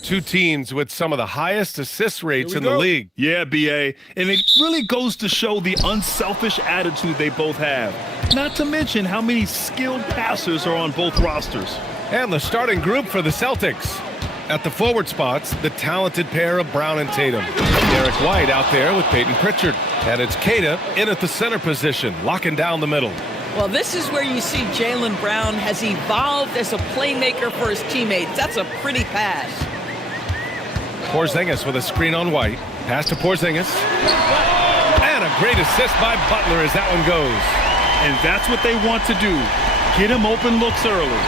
Two teams with some of the highest assist rates in the league. Yeah, BA. And it really goes to show the unselfish attitude they both have. Not to mention how many skilled passers are on both rosters. And the starting group for the Celtics. At the forward spots, the talented pair of Brown and Tatum. Derek White out there with Peyton Pritchard. And it's Keita in at the center position, locking down the middle. Well, this is where you see Jaylen Brown has evolved as a playmaker for his teammates. That's a pretty pass. Porzingis with a screen on White. Pass to Porzingis. And a great assist by Butler as that one goes. And that's what they want to do. Get him open looks early.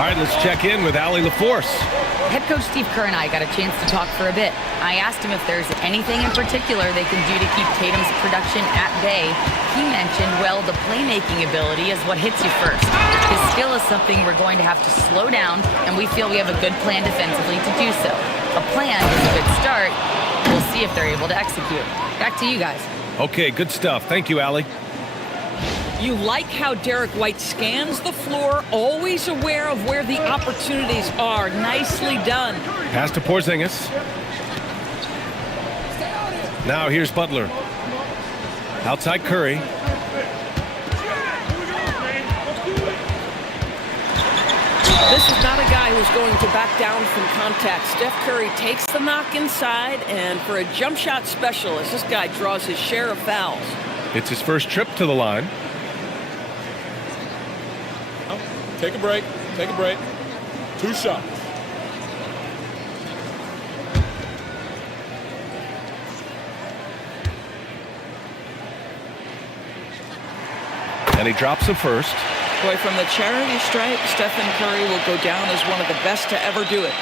All right, let's check in with Allie LaForce. Head coach Steve Kerr and I got a chance to talk for a bit. I asked him if there's anything in particular they can do to keep Tatum's production at bay. He mentioned, well, the playmaking ability is what hits you first. His skill is something we're going to have to slow down, and we feel we have a good plan defensively to do so. A plan is a good start. We'll see if they're able to execute. Back to you guys. Okay, good stuff. Thank you, Allie. You like how Derek White scans the floor, always aware of where the opportunities are. Nicely done. Pass to Porzingis. Now here's Butler. Outside Curry. This is not a guy who's going to back down from contact. Steph Curry takes the knock inside, and for a jump shot specialist, this guy draws his share of fouls. It's his first trip to the line. Take a break. Take a break. 2 shots. And he drops the first. Boy, from the charity stripe, Stephen Curry will go down as one of the best to ever do it.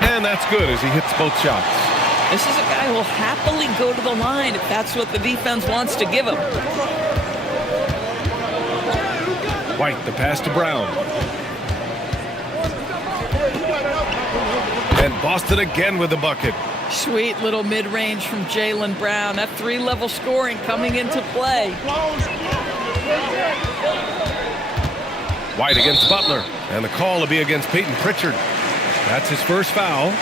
And that's good as he hits both shots. This is a guy who will happily go to the line if that's what the defense wants to give him. White, the pass to Brown. And Boston again with the bucket. Sweet little mid-range from Jaylen Brown. That 3-level scoring coming into play. White against Butler. And the call will be against Peyton Pritchard. That's his first foul.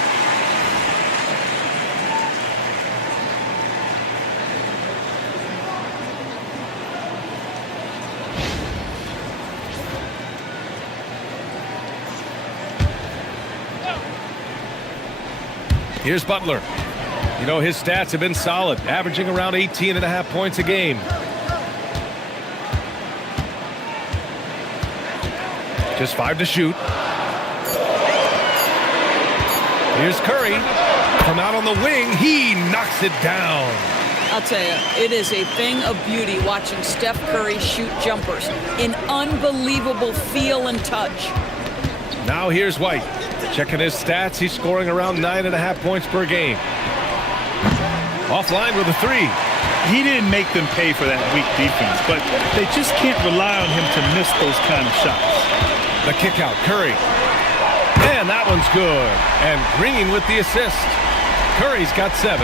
Here's Butler. You know, his stats have been solid, averaging around 18.5 points a game. Just 5 to shoot. Here's Curry. From out on the wing, he knocks it down. I'll tell you, it is a thing of beauty watching Steph Curry shoot jumpers. An unbelievable feel and touch. Now here's White. Checking his stats, he's scoring around 9.5 points per game. Offline with a 3. He didn't make them pay for that weak defense, but they just can't rely on him to miss those kind of shots. The kick out, Curry. And that one's good. And Green with the assist. Curry's got 7.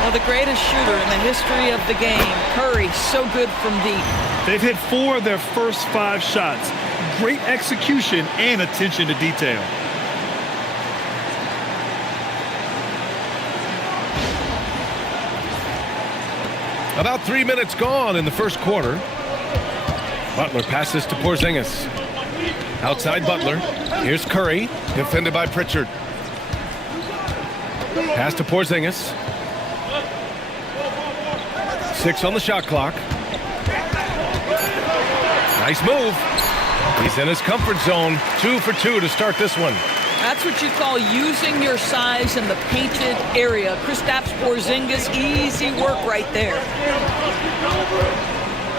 Well, the greatest shooter in the history of the game. Curry, so good from deep. They've hit 4 of their first 5 shots. Great execution and attention to detail. About 3 minutes gone in the first quarter. Butler passes to Porzingis. Outside Butler. Here's Curry, defended by Pritchard. Pass to Porzingis. 6 on the shot clock. Nice move. He's in his comfort zone. 2 for 2 to start this one. That's what you call using your size in the painted area. Kristaps Porzingis, easy work right there.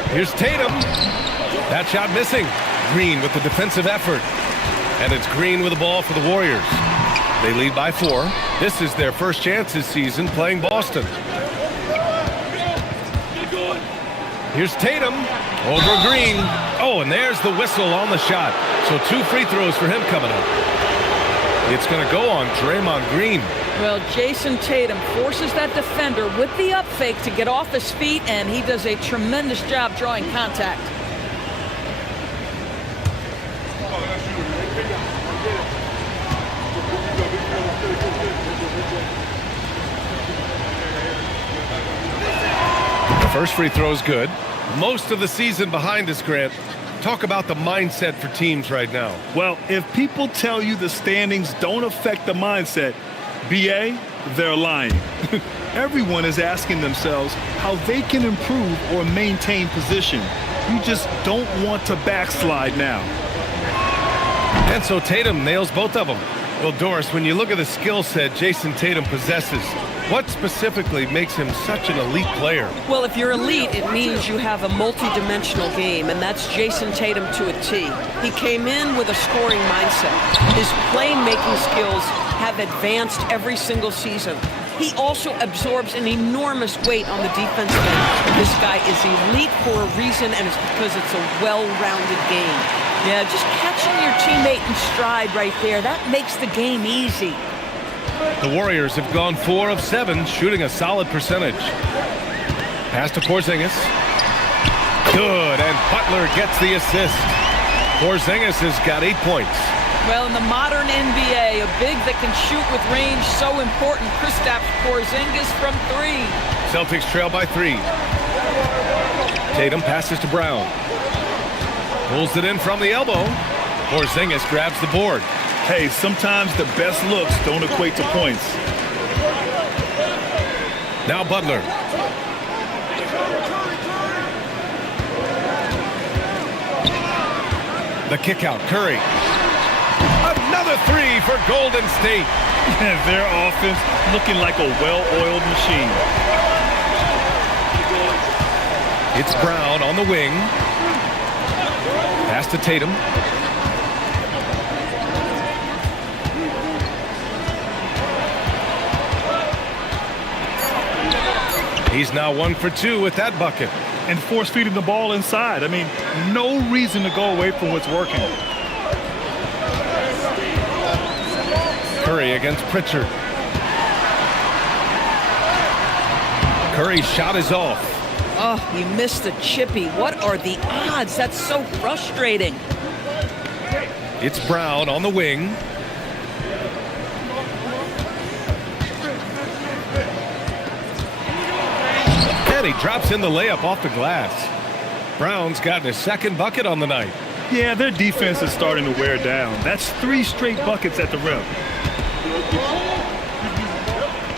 Here's Tatum. That shot missing. Green with the defensive effort. And it's Green with the ball for the Warriors. They lead by 4. This is their first chance this season playing Boston. Here's Tatum over Green. Oh, Oh, and there's the whistle on the shot. So 2 free throws for him coming up. It's going to go on Draymond Green. Well, Jason Tatum forces that defender with the up fake to get off his feet, and he does a tremendous job drawing contact. The first free throw is good. Most of the season behind us, Grant. Talk about the mindset for teams right now. Well, if people tell you the standings don't affect the mindset, BA, they're lying. Everyone is asking themselves how they can improve or maintain position. You just don't want to backslide now. And so Tatum nails both of them. Well, Doris, when you look at the skill set Jason Tatum possesses, what specifically makes him such an elite player? Well, if you're elite, it means you have a multi-dimensional game, and that's Jason Tatum to a T. He came in with a scoring mindset. His playmaking skills have advanced every single season. He also absorbs an enormous weight on the defensive end. This guy is elite for a reason, and it's because it's a well-rounded game. Yeah, just catching your teammate in stride right there, that makes the game easy. The Warriors have gone 4 of 7, shooting a solid percentage. Pass to Porzingis. Good, and Butler gets the assist. Porzingis has got 8 points. Well, in the modern NBA, a big that can shoot with range, so important. Kristaps Porzingis from 3. Celtics trail by 3. Tatum passes to Brown. Pulls it in from the elbow. Porzingis grabs the board. Hey, sometimes the best looks don't equate to points. Now Butler. The kick out, Curry. Another 3 for Golden State. Their offense looking like a well-oiled machine. It's Brown on the wing. Pass to Tatum. He's now 1 for 2 with that bucket. And force feeding the ball inside. I mean, no reason to go away from what's working. Curry against Pritchard. Curry's shot is off. Oh, he missed the chippy. What are the odds? That's so frustrating. It's Brown on the wing. And he drops in the layup off the glass. Brown's gotten his 2nd bucket on the night. Yeah, their defense is starting to wear down. That's 3 straight buckets at the rim.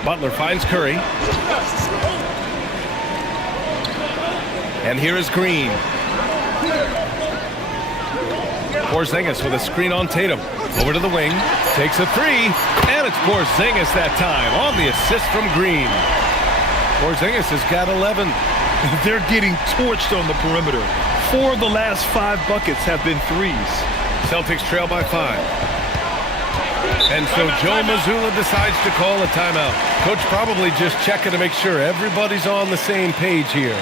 Butler finds Curry. And here is Green. Porzingis with a screen on Tatum. Over to the wing. Takes a 3. And it's Porzingis that time on the assist from Green. Porzingis has got 11. They're getting torched on the perimeter. 4 of the last 5 buckets have been 3s. Celtics trail by 5. And so Joe Mazzulla decides to call a timeout. Coach probably just checking to make sure everybody's on the same page here.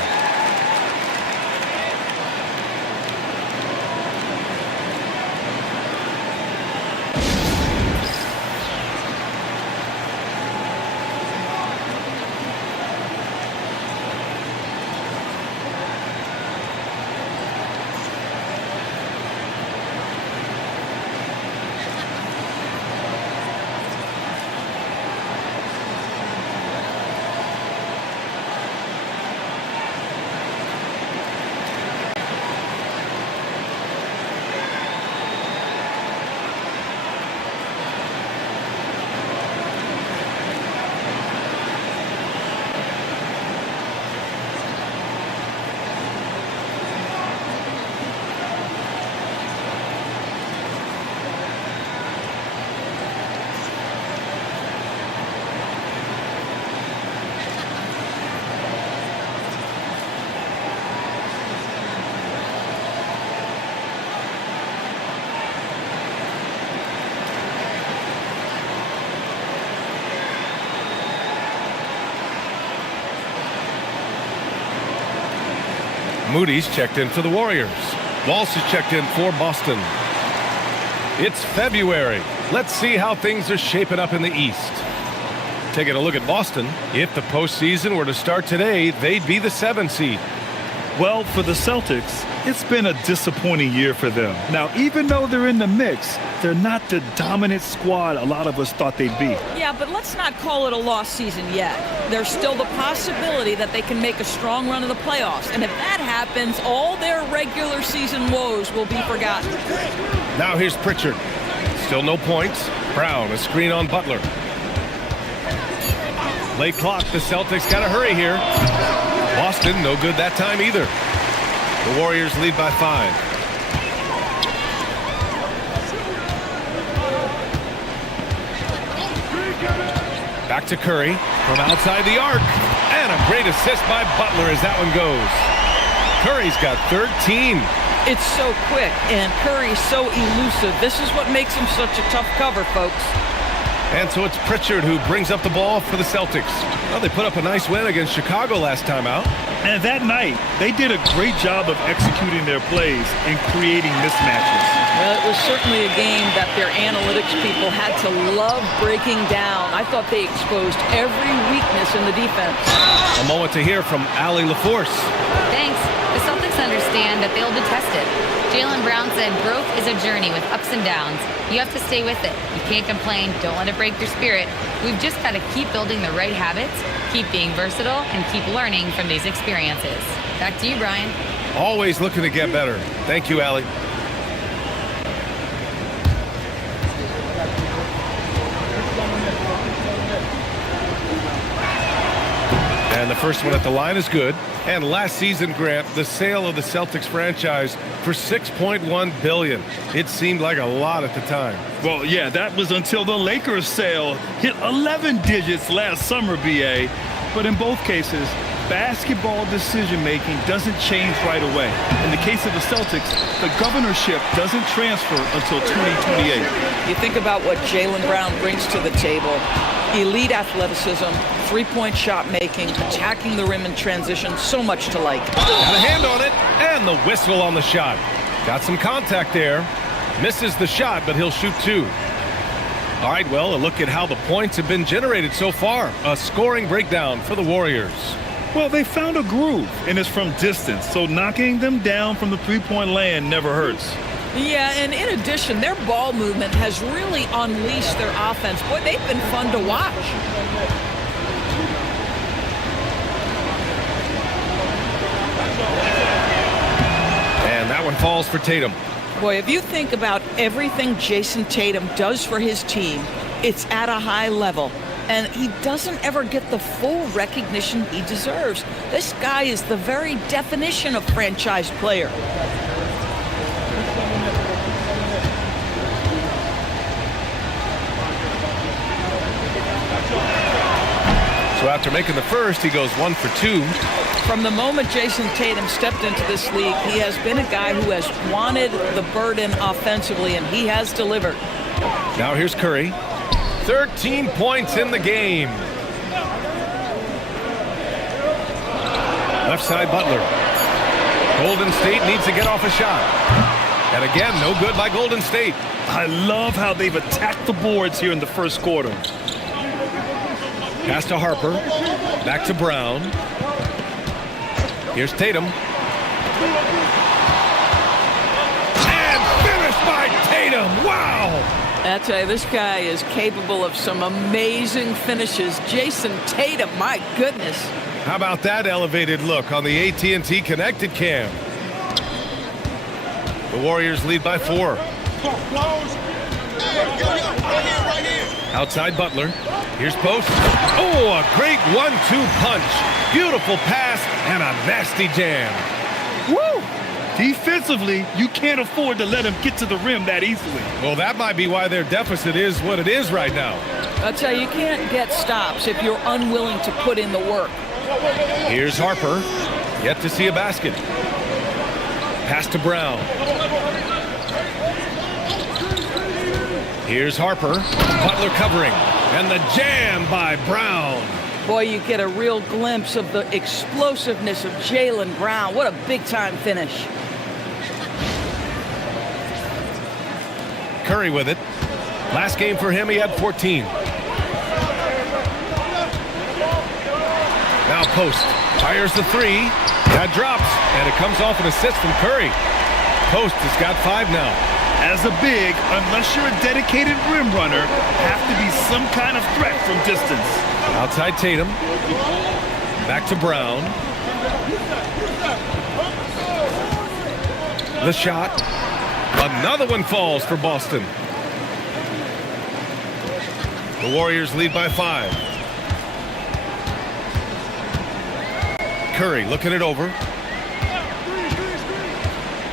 Moody's checked in for the Warriors. Walsh is checked in for Boston. It's February. Let's see how things are shaping up in the East. Taking a look at Boston, if the postseason were to start today, they'd be the 7th seed. Well, for the Celtics, it's been a disappointing year for them. Now, even though they're in the mix, they're not the dominant squad a lot of us thought they'd be. Yeah, but let's not call it a lost season yet. There's still the possibility that they can make a strong run of the playoffs. And if that happens, all their regular season woes will be forgotten. Now here's Pritchard. Still no points. Brown, a screen on Butler. Late clock, the Celtics got to hurry here. Boston, no good that time either. The Warriors lead by 5. Back to Curry from outside the arc. And a great assist by Butler as that one goes. Curry's got 13. It's so quick, and Curry's so elusive. This is what makes him such a tough cover, folks. And so it's Pritchard who brings up the ball for the Celtics. Well, they put up a nice win against Chicago last time out. And that night, they did a great job of executing their plays and creating mismatches. Well, it was certainly a game that their analytics people had to love breaking down. I thought they exposed every weakness in the defense. A moment to hear from Allie LaForce. Thanks. The Celtics understand that they'll be tested. Jaylen Brown said growth is a journey with ups and downs. You have to stay with it. You can't complain. Don't let it break your spirit. We've just got to keep building the right habits, keep being versatile, and keep learning from these experiences. Back to you, Brian. Always looking to get better. Thank you, Allie. And the first one at the line is good. And last season, Grant, the sale of the Celtics franchise for $6.1 billion. It seemed like a lot at the time. Well, yeah, that was until the Lakers sale hit 11 digits last summer, BA. But in both cases, basketball decision-making doesn't change right away. In the case of the Celtics, the governorship doesn't transfer until 2028. You think about what Jaylen Brown brings to the table. Elite athleticism, three-point shot making, attacking the rim in transition, so much to like. Got a hand on it, and the whistle on the shot. Got some contact there. Misses the shot, but he'll shoot 2. All right, well, a look at how the points have been generated so far. A scoring breakdown for the Warriors. Well, they found a groove, and it's from distance, so knocking them down from the three-point land never hurts. Yeah, and in addition, their ball movement has really unleashed their offense. Boy, they've been fun to watch. And that one falls for Tatum. Boy, if you think about everything Jason Tatum does for his team, it's at a high level. And he doesn't ever get the full recognition he deserves. This guy is the very definition of franchise player. So after making the first, he goes 1 for 2. From the moment Jason Tatum stepped into this league, he has been a guy who has wanted the burden offensively, and he has delivered. Now here's Curry. 13 points in the game. Left side, Butler. Golden State needs to get off a shot. And again, no good by Golden State. I love how they've attacked the boards here in the first quarter. Pass to Harper. Back to Brown. Here's Tatum. And finished by Tatum. Wow! I tell you, this guy is capable of some amazing finishes. Jason Tatum, my goodness. How about that elevated look on the AT&T Connected Cam? The Warriors lead by 4. Outside Butler. Here's Post. Oh, a great 1-2 punch. Beautiful pass and a nasty jam. Woo! Defensively, you can't afford to let him get to the rim that easily. Well, that might be why their deficit is what it is right now. I tell you, you can't get stops if you're unwilling to put in the work. Here's Harper. Yet to see a basket. Pass to Brown. Here's Harper. Butler covering. And the jam by Brown. Boy, you get a real glimpse of the explosiveness of Jaylen Brown. What a big-time finish. Curry with it. Last game for him, he had 14. Now post. Fires the three. That drops, and it comes off an assist from Curry. Post has got 5 now. As a big, unless you're a dedicated rim runner, have to be some kind of threat from distance. Outside Tatum. Back to Brown. The shot. Another one falls for Boston. The Warriors lead by 5. Curry looking it over.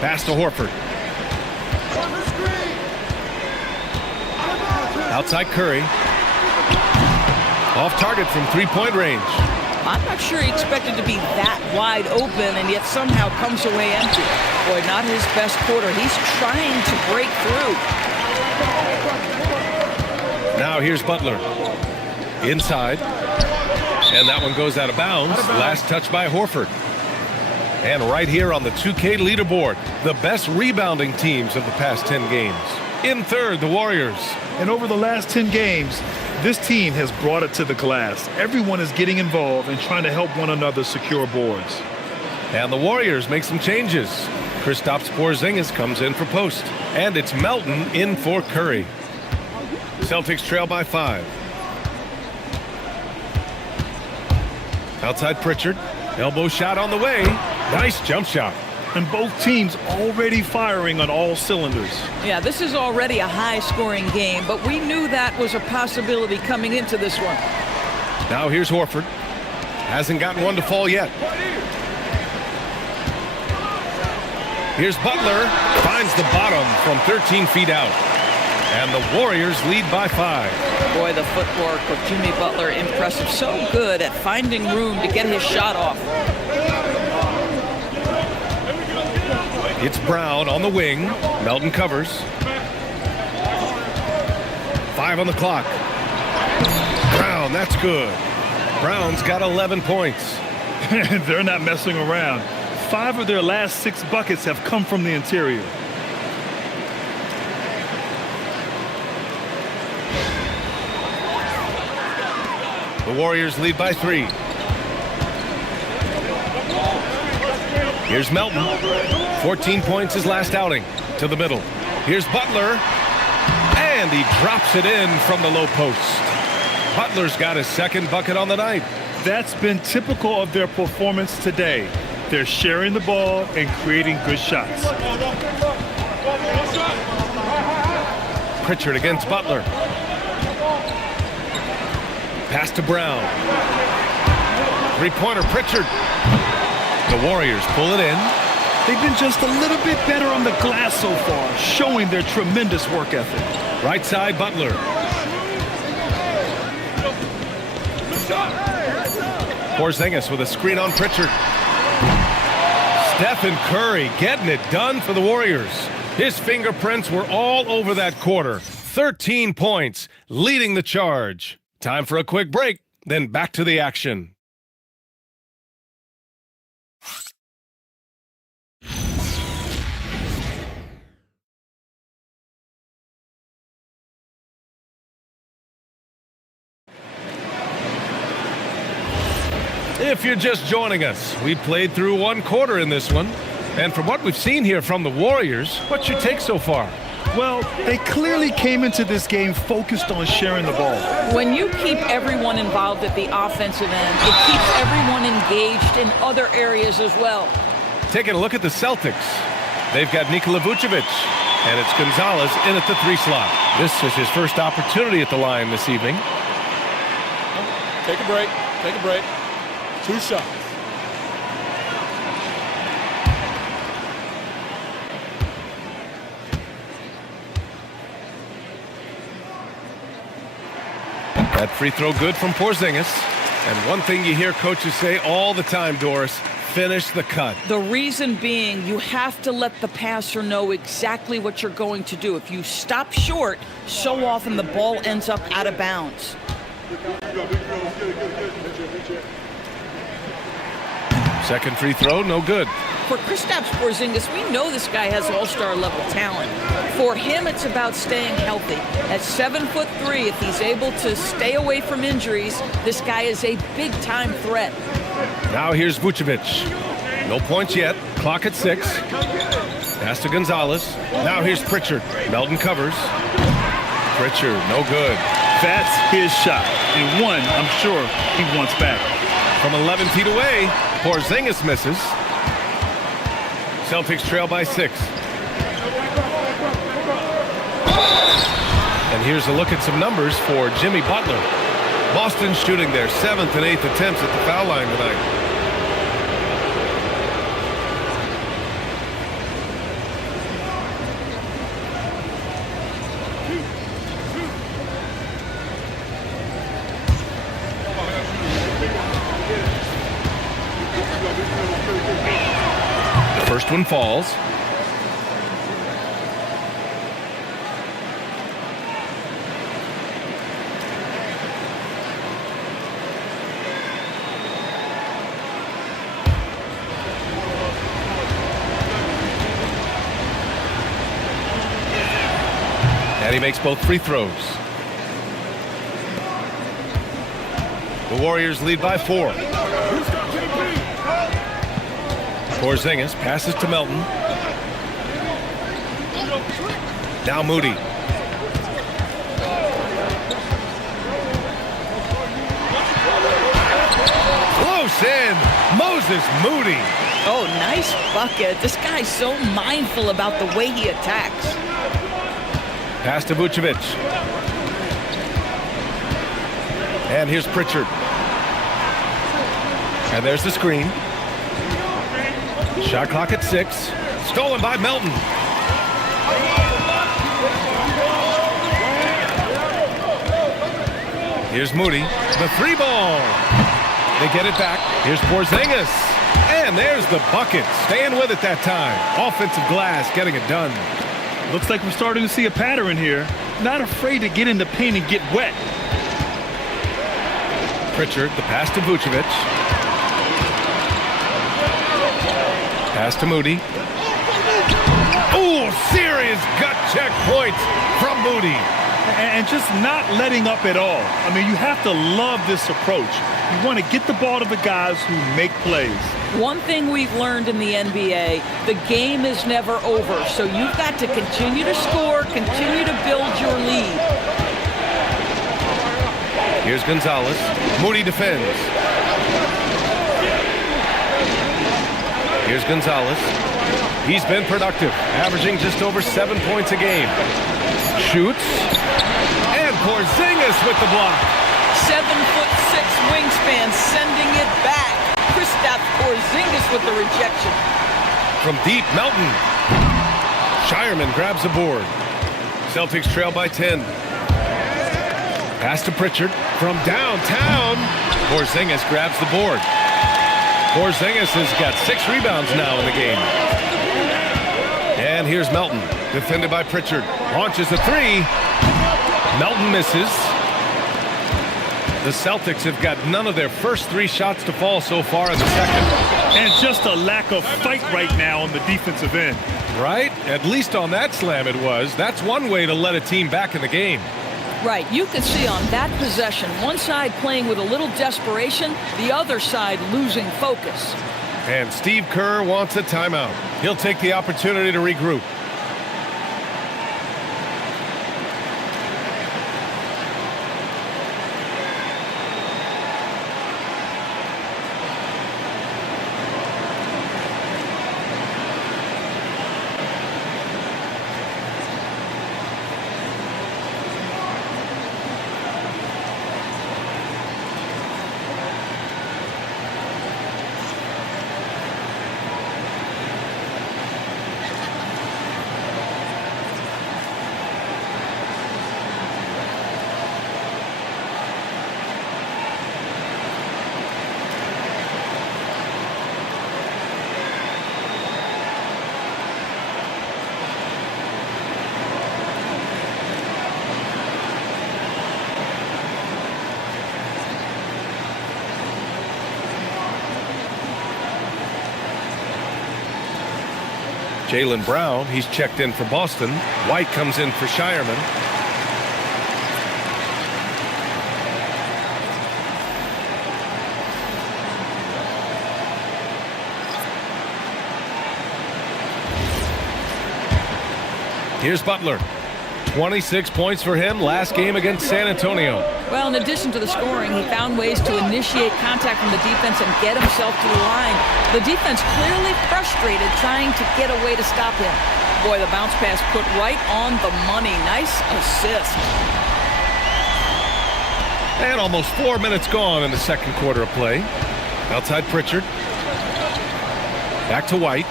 Pass to Horford. Outside Curry. Off target from three-point range. I'm not sure he expected to be that wide open and yet somehow comes away empty. Boy, not his best quarter. He's trying to break through. Now here's Butler. Inside. And that one goes out of bounds. Last touch by Horford. And right here on the 2K leaderboard, the best rebounding teams of the past 10 games. In third, the Warriors. And over the last 10 games, this team has brought it to the glass. Everyone is getting involved and trying to help one another secure boards. And the Warriors make some changes. Kristaps Porzingis comes in for post. And it's Melton in for Curry. Celtics trail by 5. Outside Pritchard. Elbow shot on the way. Nice jump shot. And both teams already firing on all cylinders. Yeah, this is already a high-scoring game, but we knew that was a possibility coming into this one. Now here's Horford. Hasn't gotten one to fall yet. Here's Butler. Finds the bottom from 13 feet out. And the Warriors lead by 5. Boy, the footwork of Jimmy Butler, impressive. So good at finding room to get his shot off. It's Brown on the wing. Melton covers. 5 on the clock. Brown, that's good. Brown's got 11 points. They're not messing around. 5 of their last 6 buckets have come from the interior. The Warriors lead by 3. Here's Melton. 14 points his last outing. To the middle. Here's Butler. And he drops it in from the low post. Butler's got his second bucket on the night. That's been typical of their performance today. They're sharing the ball and creating good shots. Pritchard against Butler. Pass to Brown. Three-pointer Pritchard. The Warriors pull it in. They've been just a little bit better on the glass so far, showing their tremendous work ethic. Right side Butler. Porzingis with a screen on Pritchard. Stephen Curry getting it done for the Warriors. His fingerprints were all over that quarter. 13 points, leading the charge. Time for a quick break, then back to the action. If you're just joining us, we played through one quarter in this one. And from what we've seen here from the Warriors, what's your take so far? Well, they clearly came into this game focused on sharing the ball. When you keep everyone involved at the offensive end, it keeps everyone engaged in other areas as well. Taking a look at the Celtics. They've got Nikola Vucevic, and it's Gonzalez in at the 3 slot. This is his first opportunity at the line this evening. Take a break. Take a break. 2 shots. That free throw good from Porzingis. And one thing you hear coaches say all the time, Doris, finish the cut. The reason being, you have to let the passer know exactly what you're going to do. If you stop short, so often the ball ends up out of bounds. Second free throw, no good. For Kristaps Porzingis, we know this guy has all-star level talent. For him, it's about staying healthy. At 7'3", if he's able to stay away from injuries, this guy is a big-time threat. Now here's Vucevic. No points yet. Clock at 6. Pass to Gonzalez. Now here's Pritchard. Melton covers. Pritchard, no good. That's his shot. And one, I'm sure he wants back. From 11 feet away, Porzingis misses. Celtics trail by 6. And here's a look at some numbers for Jimmy Butler. Boston shooting their 7th and 8th attempts at the foul line tonight. The first one falls. And he makes both free throws. The Warriors lead by 4. Porzingis passes to Melton. Now Moody. Close in. Moses Moody. Oh, nice bucket. This guy's so mindful about the way he attacks. Pass to Vucevic. And here's Pritchard. And there's the screen. Shot clock at 6. Stolen by Melton. Here's Moody. The 3 ball. They get it back. Here's Porzingis. And there's the bucket. Staying with it that time. Offensive glass getting it done. Looks like we're starting to see a pattern here. Not afraid to get in the paint and get wet. Pritchard, the pass to Vucevic. Pass to Moody. Oh, serious gut check point from Moody. And just not letting up at all. I mean, you have to love this approach. You want to get the ball to the guys who make plays. One thing we've learned in the NBA, the game is never over. So you've got to continue to score, continue to build your lead. Here's Gonzalez. Moody defends. Here's Gonzalez. He's been productive, averaging just over 7 points a game. Shoots. And Porzingis with the block. 7'6" wingspan, sending it back. Kristaps Porzingis with the rejection. From deep, Melton. Shireman grabs the board. Celtics trail by 10. Pass to Pritchard from downtown. Porzingis grabs the board. Porzingis has got 6 rebounds now in the game. And here's Melton, defended by Pritchard. Launches a 3. Melton misses. The Celtics have got none of their first 3 shots to fall so far in the second. And just a lack of fight right now on the defensive end. Right? At least on that slam it was. That's one way to let a team back in the game. Right, you could see on that possession, one side playing with a little desperation, the other side losing focus. And Steve Kerr wants a timeout. He'll take the opportunity to regroup. Jaylen Brown, he's checked in for Boston. White comes in for Shireman. Here's Butler. 26 points for him last game against San Antonio. Well, in addition to the scoring, he found ways to initiate contact from the defense and get himself to the line. The defense clearly frustrated trying to get a way to stop him. Boy, the bounce pass put right on the money. Nice assist. And almost 4 minutes gone in the second quarter of play. Outside Pritchard. Back to White.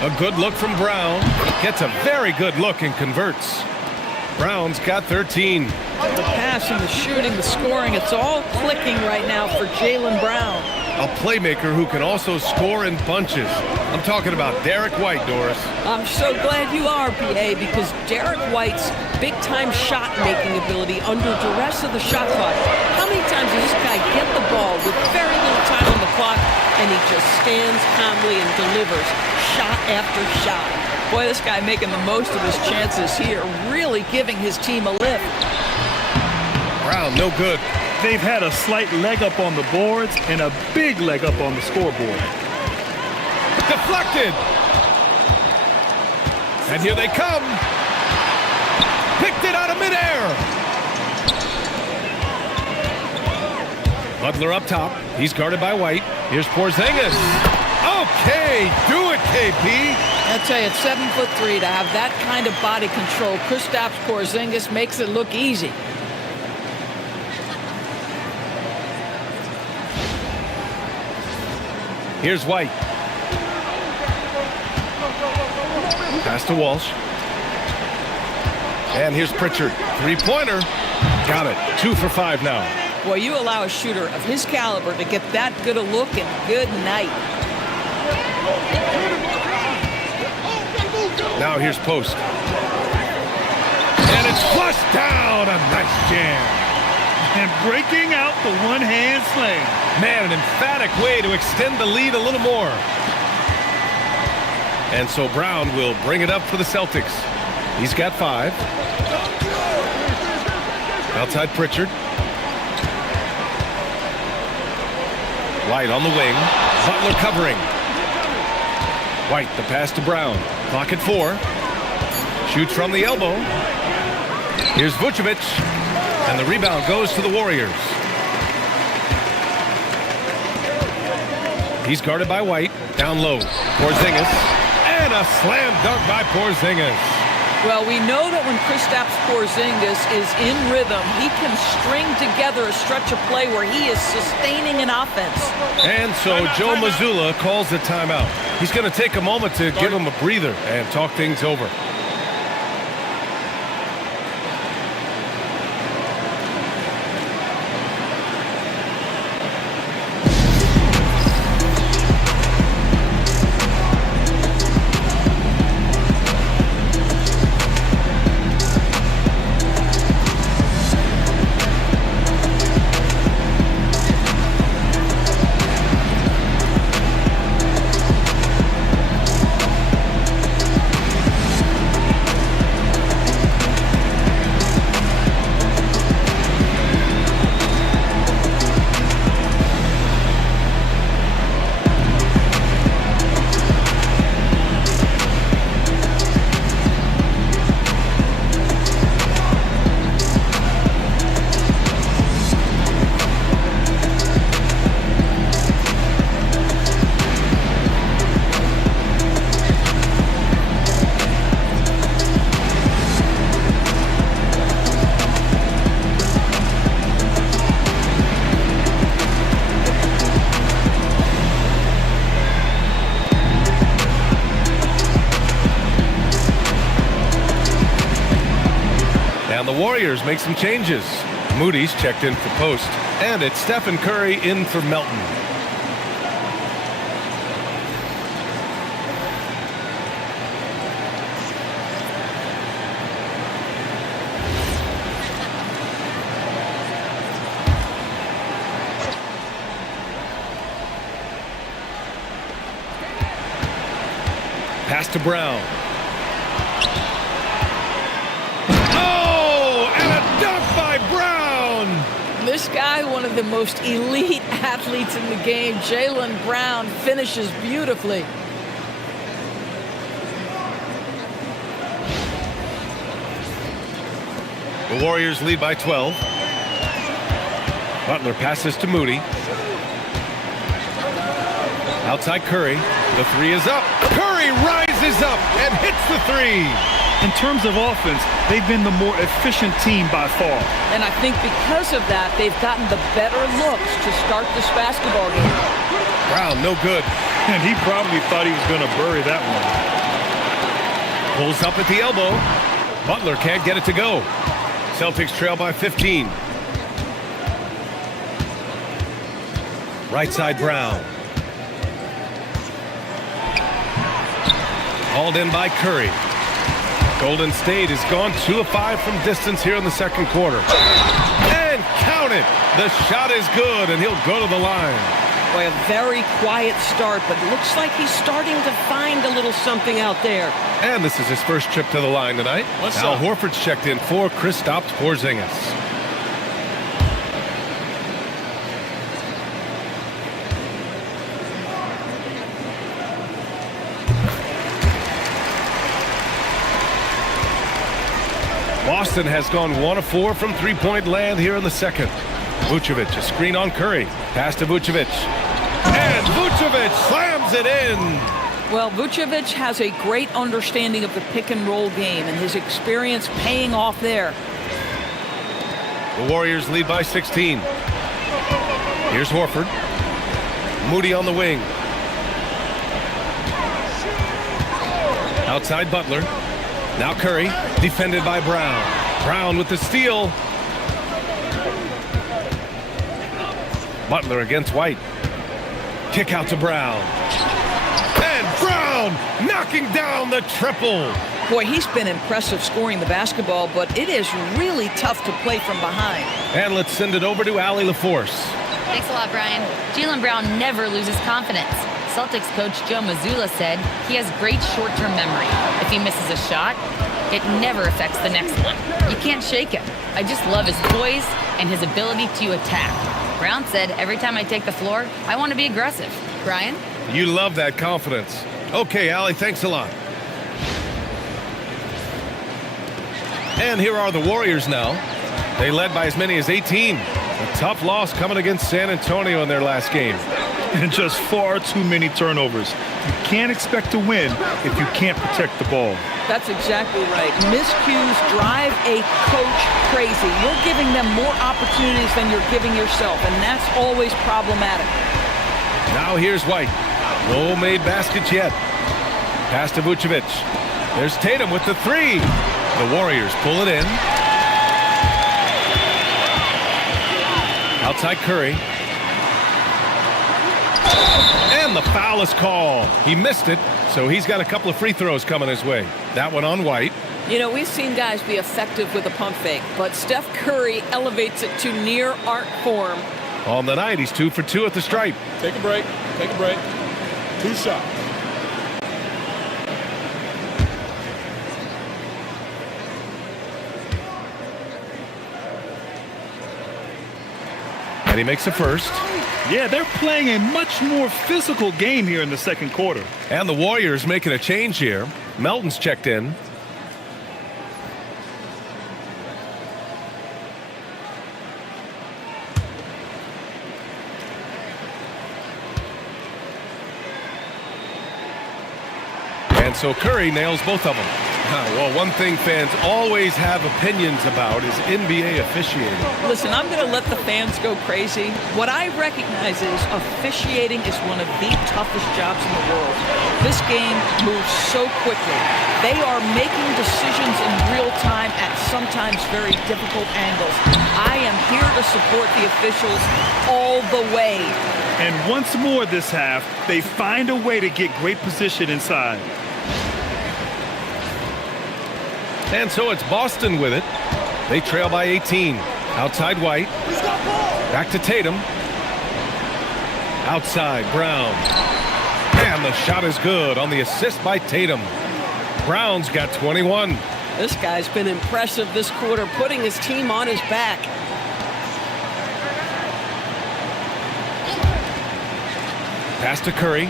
A good look from Brown. Gets a very good look and converts. Brown's got 13. The passing, the shooting, the scoring, it's all clicking right now for Jaylen Brown. A playmaker who can also score in bunches. I'm talking about Derek White, Doris. I'm so glad you are, PA, because Derek White's big-time shot-making ability under duress of the shot clock. How many times does this guy get the ball with very little time on the clock, and he just stands calmly and delivers shot after shot? Boy, this guy making the most of his chances here, really giving his team a lift. Brown, no good. They've had a slight leg up on the boards and a big leg up on the scoreboard. Deflected. And here they come. Picked it out of midair. Butler up top. He's guarded by White. Here's Porzingis. Okay, do it, KP. I tell you, at 7'3", to have that kind of body control, Kristaps Porzingis makes it look easy. Here's White. Pass to Walsh. And here's Pritchard. Three-pointer. Got it. 2 for 5 now. Boy, you allow a shooter of his caliber to get that good a look, and good night. Now here's Post. And it's flushed down. A nice jam. And breaking out the one-hand slam. Man, an emphatic way to extend the lead a little more. And so Brown will bring it up for the Celtics. He's got 5. Outside Pritchard. White on the wing. Butler covering. White, the pass to Brown. Clock at 4. Shoots from the elbow. Here's Vucevic. And the rebound goes to the Warriors. He's guarded by White. Down low. Porzingis. And a slam dunk by Porzingis. Well, we know that when Kristaps Porzingis is in rhythm, he can string together a stretch of play where he is sustaining an offense. And so Joe Mazzulla calls the timeout. He's going to take a moment to give him a breather and talk things over. Warriors make some changes. Moody's checked in for Post, and it's Stephen Curry in for Melton. Pass to Brown. Oh, and a dunk by Brown. This guy, one of the most elite athletes in the game, Jaylen Brown, finishes beautifully. The Warriors lead by 12. Butler passes to Moody. Outside Curry. The three is up. Curry rises up and hits the three. In terms of offense, they've been the more efficient team by far. And I think because of that, they've gotten the better looks to start this basketball game. Brown, no good. And he probably thought he was going to bury that one. Pulls up at the elbow. Butler can't get it to go. Celtics trail by 15. Right side Brown. Hauled in by Curry. Golden State has gone 2 of 5 from distance here in the second quarter. And count it. The shot is good, and he'll go to the line. Boy, a very quiet start, but looks like he's starting to find a little something out there. And this is his first trip to the line tonight. Al Horford's checked in for Kristaps Porzingis. Boston has gone 1 of 4 from three-point land here in the second. Vucevic, a screen on Curry. Pass to Vucevic. And Vucevic slams it in. Well, Vucevic has a great understanding of the pick-and-roll game, and his experience paying off there. The Warriors lead by 16. Here's Horford. Moody on the wing. Outside Butler. Now Curry, defended by Brown. Brown with the steal. Butler against White. Kick out to Brown. And Brown knocking down the triple. Boy, he's been impressive scoring the basketball, but it is really tough to play from behind. And let's send it over to Allie LaForce. Thanks a lot, Brian. Jaylen Brown never loses confidence. Celtics coach Joe Mazzulla said he has great short-term memory. If he misses a shot, it never affects the next one. You can't shake him. I just love his poise and his ability to attack. Brown said, every time I take the floor, I want to be aggressive. Brian? You love that confidence. Okay, Allie, thanks a lot. And here are the Warriors now. They led by as many as 18. A tough loss coming against San Antonio in their last game. And just far too many turnovers. You can't expect to win if you can't protect the ball. That's exactly right. Miscues drive a coach crazy. You're giving them more opportunities than you're giving yourself, and that's always problematic. Now here's White. No made baskets yet. Pass to Vucevic. There's Tatum with the three. The Warriors pull it in. Outside Curry. And the foul is called. He missed it, so he's got a couple of free throws coming his way. That one on White. You know, we've seen guys be effective with a pump fake, but Steph Curry elevates it to near art form. On the night, he's 2 for 2 at the stripe. Take a break. Take a break. 2 shots. And he makes a first. Yeah, they're playing a much more physical game here in the second quarter. And the Warriors making a change here. Melton's checked in. And so Curry nails both of them. Well, one thing fans always have opinions about is NBA officiating. Listen, I'm going to let the fans go crazy. What I recognize is officiating is one of the toughest jobs in the world. This game moves so quickly. They are making decisions in real time at sometimes very difficult angles. I am here to support the officials all the way. And once more this half, they find a way to get great position inside. And so it's Boston with it. They trail by 18. Outside White. Back to Tatum. Outside Brown. And the shot is good on the assist by Tatum. Brown's got 21. This guy's been impressive this quarter, putting his team on his back. Pass to Curry.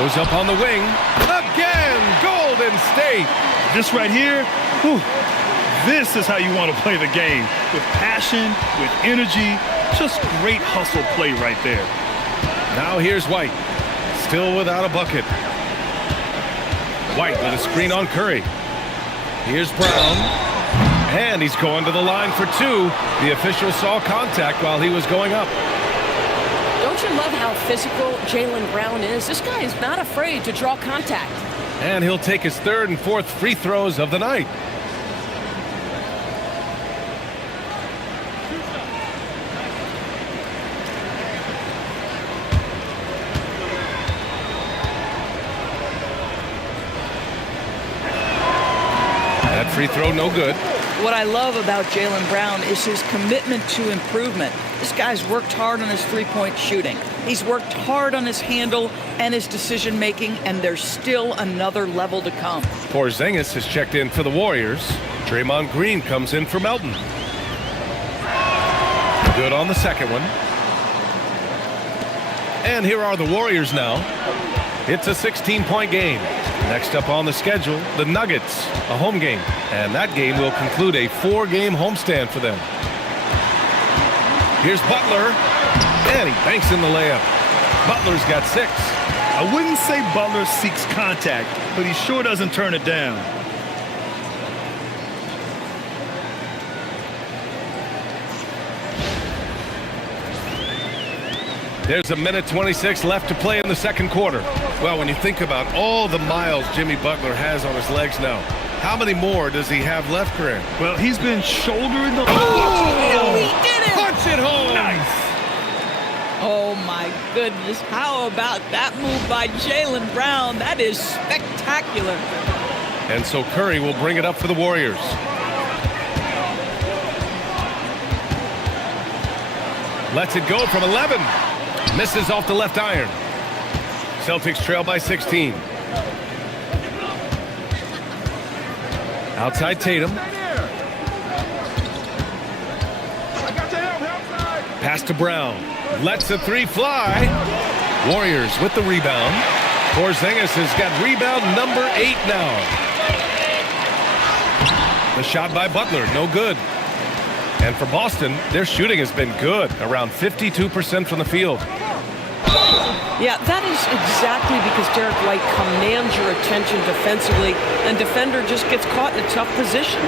Goes up on the wing. Again, Golden State. This right here, whew, this is how you want to play the game. With passion, with energy, just great hustle play right there. Now here's White. Still without a bucket. White with a screen on Curry. Here's Brown. And he's going to the line for two. The official saw contact while he was going up. Don't you love how physical Jaylen Brown is? This guy is not afraid to draw contact. And he'll take his third and fourth free throws of the night. That free throw no good. What I love about Jaylen Brown is his commitment to improvement. This guy's worked hard on his three-point shooting. He's worked hard on his handle and his decision-making, and there's still another level to come. Porzingis has checked in for the Warriors. Draymond Green comes in for Melton. Good on the second one. And here are the Warriors now. It's a 16-point game. Next up on the schedule, the Nuggets, a home game. And that game will conclude a 4-game homestand for them. Here's Butler, and he banks in the layup. Butler's got 6. I wouldn't say Butler seeks contact, but he sure doesn't turn it down. There's a minute 26 left to play in the second quarter. Well, when you think about all the miles Jimmy Butler has on his legs now, how many more does he have left, Grant? Well, he's been shouldering the... Oh, he did it! Punch it home! Nice! Oh, my goodness. How about that move by Jaylen Brown? That is spectacular. And so Curry will bring it up for the Warriors. Lets it go from 11. Misses off the left iron. Celtics trail by 16. Outside Tatum. Pass to Brown. Lets the three fly. Warriors with the rebound. Porzingis has got rebound number 8 now. The shot by Butler, no good. And for Boston, their shooting has been good, around 52% from the field. Yeah, that is exactly because Derek White commands your attention defensively, and defender just gets caught in a tough position.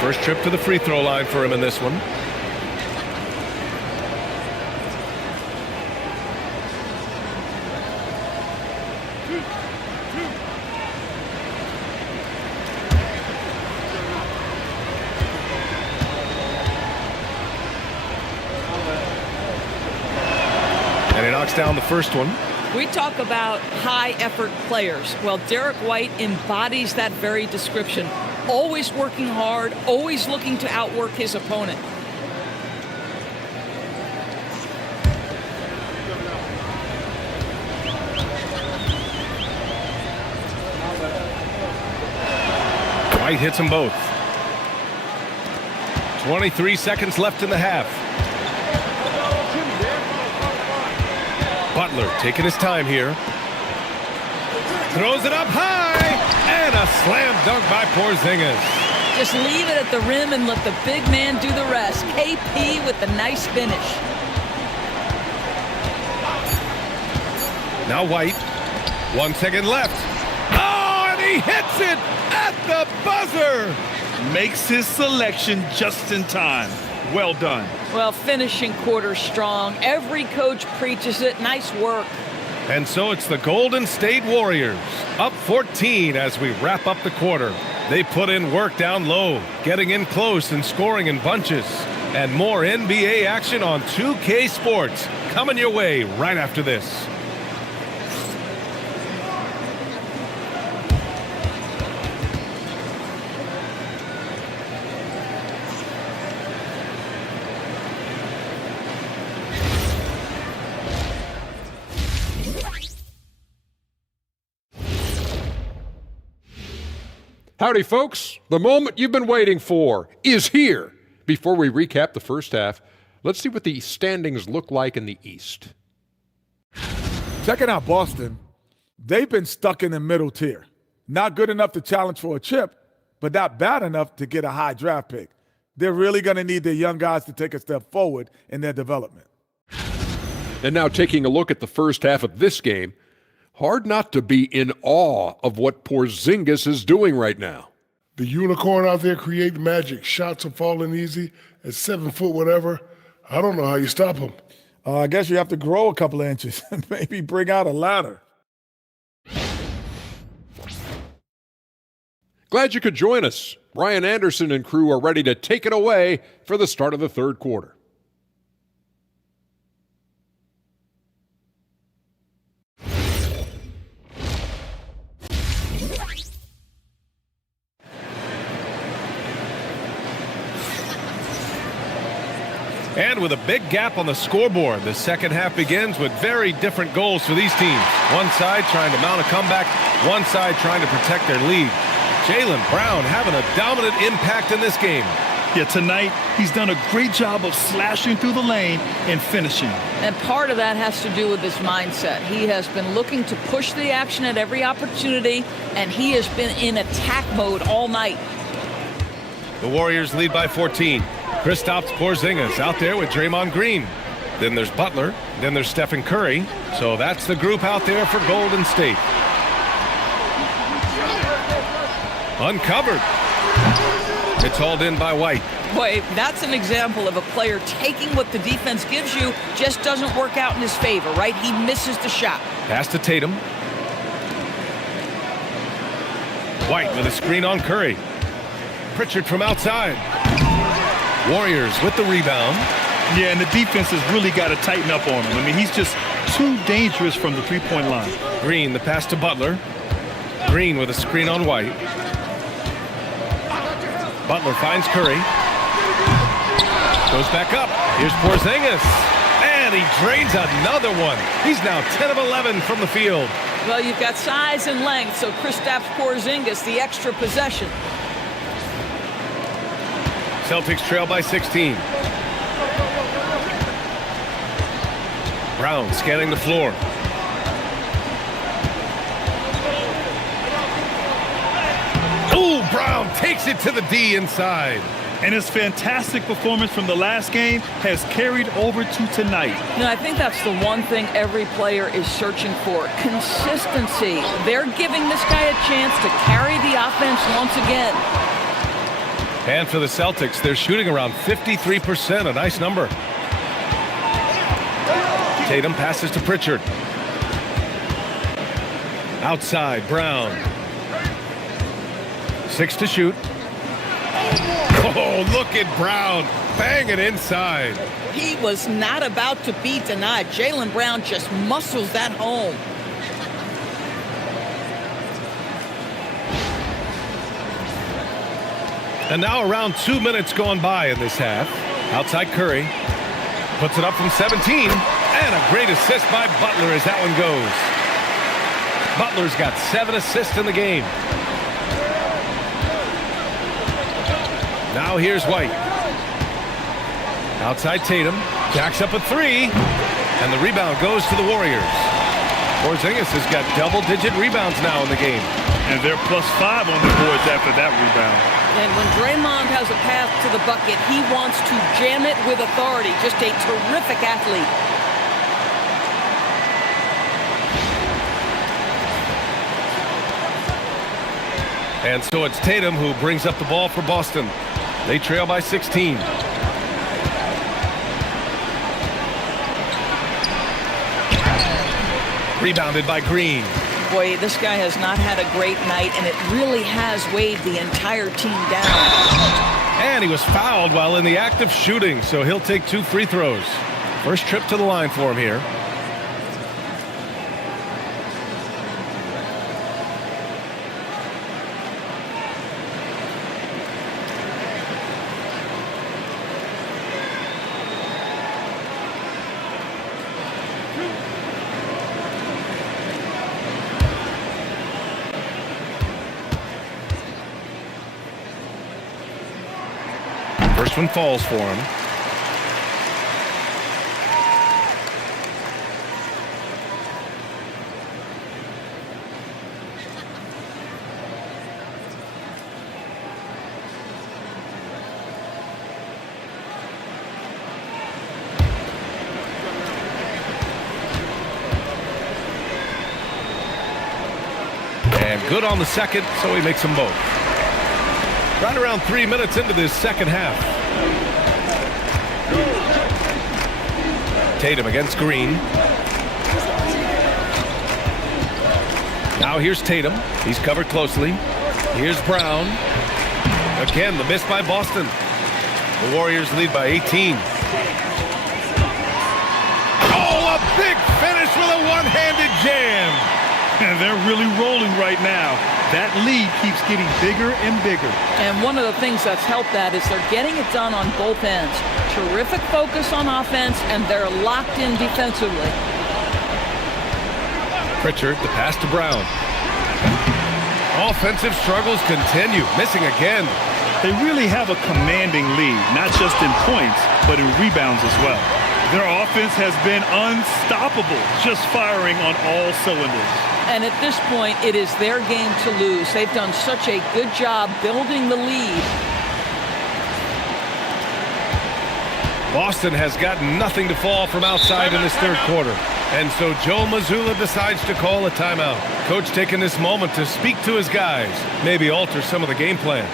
First trip to the free throw line for him in this one. And he knocks down the first one. We talk about high-effort players. Well, Derek White embodies that very description. Always working hard, always looking to outwork his opponent. White hits them both. 23 seconds left in the half. Butler taking his time here. Throws it up high. And a slam dunk by Porzingis. Just leave it at the rim and let the big man do the rest. KP with the nice finish. Now White. 1 second left. Oh, and he hits it at the buzzer. Makes his selection just in time. Well done. Well, finishing quarter strong. Every coach preaches it. Nice work. And so it's the Golden State Warriors, up 14 as we wrap up the quarter. They put in work down low, getting in close and scoring in bunches. And more NBA action on 2K Sports coming your way right after this. Howdy, folks. The moment you've been waiting for is here. Before we recap the first half, let's see what the standings look like in the East. Checking out Boston, they've been stuck in the middle tier. Not good enough to challenge for a chip, but not bad enough to get a high draft pick. They're really going to need their young guys to take a step forward in their development. And now taking a look at the first half of this game, hard not to be in awe of what Porzingis is doing right now. The unicorn out there creating magic. Shots are falling easy at 7 foot whatever. I don't know how you stop him. I guess you have to grow a couple of inches and maybe bring out a ladder. Glad you could join us. Ryan Anderson and crew are ready to take it away for the start of the third quarter. And with a big gap on the scoreboard, the second half begins with very different goals for these teams. One side trying to mount a comeback, one side trying to protect their lead. Jaylen Brown having a dominant impact in this game. Yeah, tonight he's done a great job of slashing through the lane and finishing. And part of that has to do with his mindset. He has been looking to push the action at every opportunity, and he has been in attack mode all night. The Warriors lead by 14. Kristaps Porzingis out there with Draymond Green. Then there's Butler. Then there's Stephen Curry. So that's the group out there for Golden State. Uncovered. It's hauled in by White. Boy, that's an example of a player taking what the defense gives you, just doesn't work out in his favor, right? He misses the shot. Pass to Tatum. White with a screen on Curry. Pritchard from outside. Warriors with the rebound. Yeah, and the defense has really got to tighten up on him. I mean, he's just too dangerous from the three-point line. Green, the pass to Butler. Green with a screen on White. Butler finds Curry. Goes back up. Here's Porzingis. And he drains another one. He's now 10 of 11 from the field. Well, you've got size and length, so Kristaps Porzingis, the extra possession. Celtics trail by 16. Brown scanning the floor. Ooh, Brown takes it to the D inside. And his fantastic performance from the last game has carried over to tonight. No, I think that's the one thing every player is searching for. Consistency. They're giving this guy a chance to carry the offense once again. And for the Celtics, they're shooting around 53%, a nice number. Tatum passes to Pritchard. Outside, Brown. 6 to shoot. Oh, look at Brown. Bang it inside. He was not about to be denied. Jaylen Brown just muscles that home. And now around 2 minutes gone by in this half. Outside Curry. Puts it up from 17. And a great assist by Butler as that one goes. Butler's got 7 assists in the game. Now here's White. Outside Tatum. Jacks up a 3. And the rebound goes to the Warriors. Porzingis has got double-digit rebounds now in the game. And they're +5 on the boards after that rebound. And when Draymond has a path to the bucket, he wants to jam it with authority. Just a terrific athlete. And so it's Tatum who brings up the ball for Boston. They trail by 16. Rebounded by Green. Boy, this guy has not had a great night, and it really has weighed the entire team down. And he was fouled while in the act of shooting, so he'll take 2 free throws. First trip to the line for him here. First one falls for him. And good on the second, so he makes them both. Right around 3 minutes into this second half. Tatum against Green. Now here's Tatum. He's covered closely. Here's Brown. Again, the miss by Boston. The Warriors lead by 18. Oh, a big finish with a one-handed jam. And they're really rolling right now. That lead keeps getting bigger and bigger. And one of the things that's helped that is they're getting it done on both ends. Terrific focus on offense, and they're locked in defensively. Pritchard, the pass to Brown. Offensive struggles continue, missing again. They really have a commanding lead, not just in points, but in rebounds as well. Their offense has been unstoppable, just firing on all cylinders. And at this point, it is their game to lose. They've done such a good job building the lead. Boston has got nothing to fall from outside in this third quarter. And so Joe Mazzulla decides to call a timeout. Coach taking this moment to speak to his guys, maybe alter some of the game plan.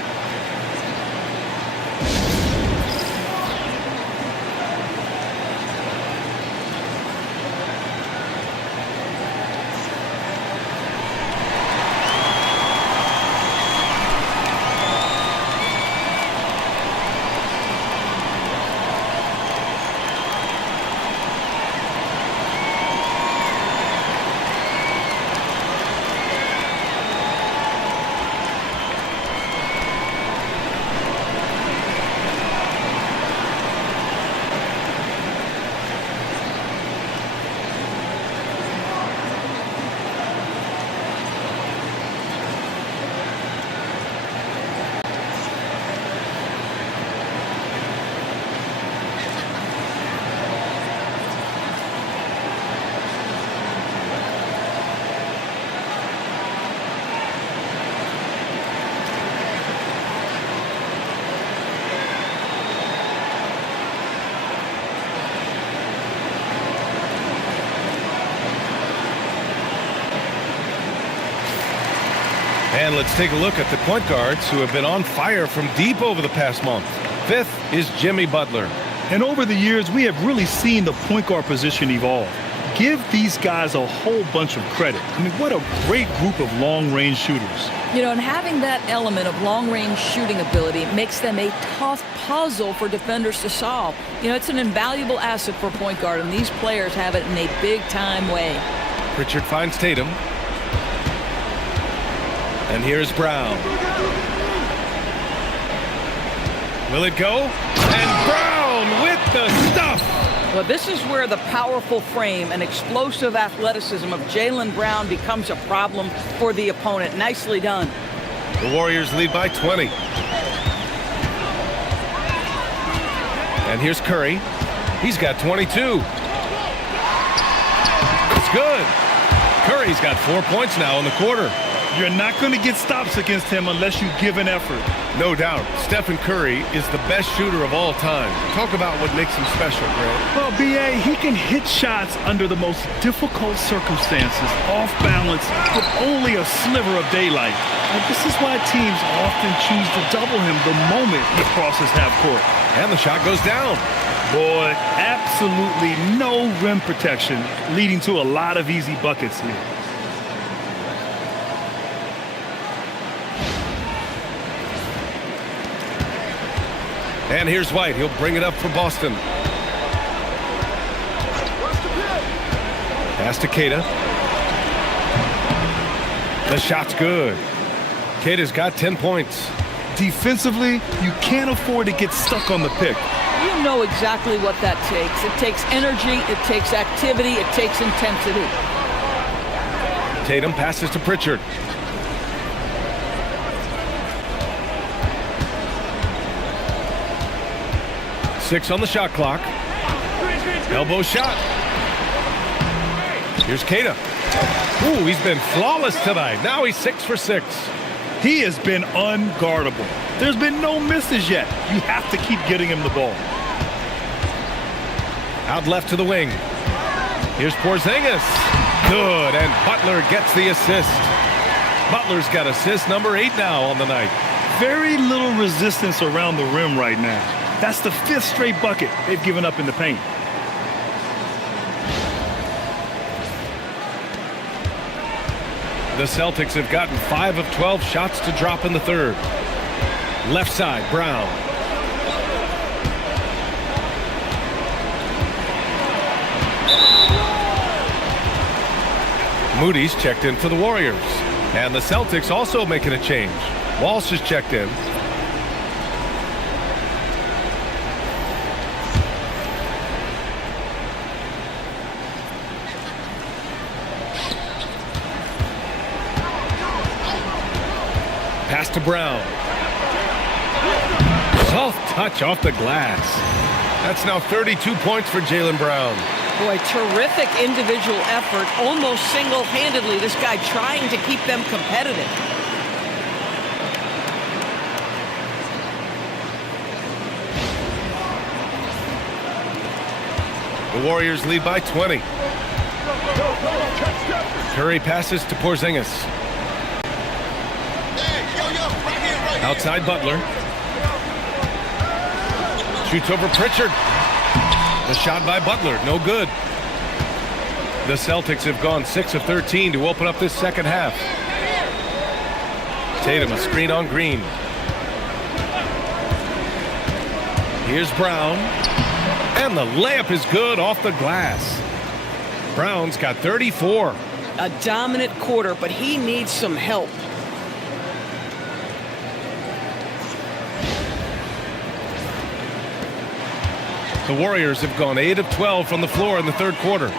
And let's take a look at the point guards who have been on fire from deep over the past month. Fifth is Jimmy Butler. And over the years, we have really seen the point guard position evolve. Give these guys a whole bunch of credit. I mean, what a great group of long-range shooters. You know, and having that element of long-range shooting ability makes them a tough puzzle for defenders to solve. You know, it's an invaluable asset for a point guard, and these players have it in a big-time way. Pritchard finds Tatum. And here's Brown. Will it go? And Brown with the stuff! Well, this is where the powerful frame and explosive athleticism of Jaylen Brown becomes a problem for the opponent. Nicely done. The Warriors lead by 20. And here's Curry. He's got 22. It's good. Curry's got 4 points now in the quarter. You're not going to get stops against him unless you give an effort. No doubt. Stephen Curry is the best shooter of all time. Talk about what makes him special, Greg. Well, B.A., he can hit shots under the most difficult circumstances, off balance, with only a sliver of daylight. And this is why teams often choose to double him the moment he crosses half court. And the shot goes down. Boy, absolutely no rim protection, leading to a lot of easy buckets here. And here's White. He'll bring it up for Boston. Pass to Keita. The shot's good. Keita's got 10 points. Defensively, you can't afford to get stuck on the pick. You know exactly what that takes. It takes energy, it takes activity, it takes intensity. Tatum passes to Pritchard. 6 on the shot clock. Elbow shot. Here's Keita. Ooh, he's been flawless tonight. Now he's 6 for 6. He has been unguardable. There's been no misses yet. You have to keep getting him the ball. Out left to the wing. Here's Porzingis. Good, and Butler gets the assist. Butler's got assist number 8 now on the night. Very little resistance around the rim right now. That's the 5th straight bucket they've given up in the paint. The Celtics have gotten 5 of 12 shots to drop in the third. Left side, Brown. Moody's checked in for the Warriors. And the Celtics also making a change. Walsh is checked in. Pass to Brown. Soft touch off the glass. That's now 32 points for Jaylen Brown. Boy, terrific individual effort, almost single-handedly. This guy trying to keep them competitive. The Warriors lead by 20. Curry passes to Porzingis. Outside Butler. Shoots over Pritchard. The shot by Butler, no good. The Celtics have gone 6 of 13 to open up this second half. Tatum, a screen on Green. Here's Brown. And the layup is good off the glass. Brown's got 34. A dominant quarter, but he needs some help. The Warriors have gone 8 of 12 from the floor in the third quarter.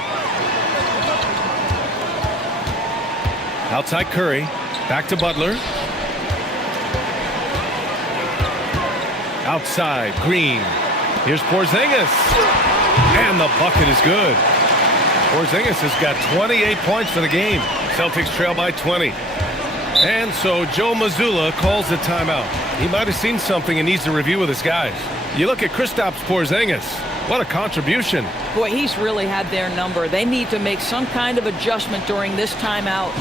Outside Curry. Back to Butler. Outside Green. Here's Porzingis. And the bucket is good. Porzingis has got 28 points for the game. Celtics trail by 20. And so Joe Mazzulla calls the timeout. He might have seen something and needs to review with his guys. You look at Kristaps Porzingis. What a contribution. Boy, he's really had their number. They need to make some kind of adjustment during this timeout.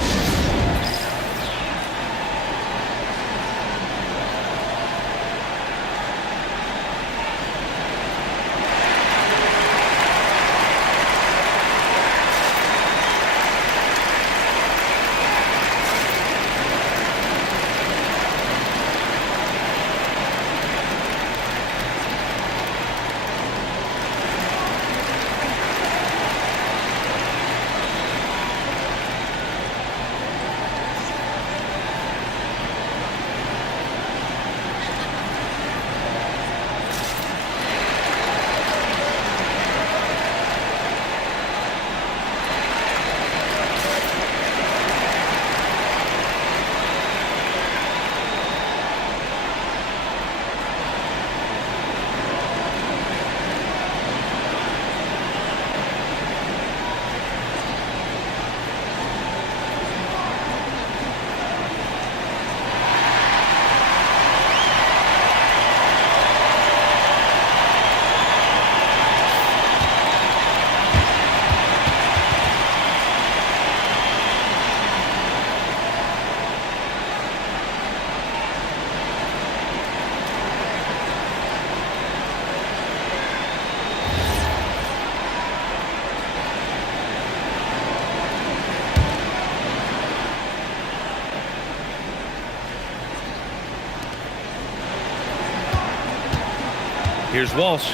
Here's Walsh.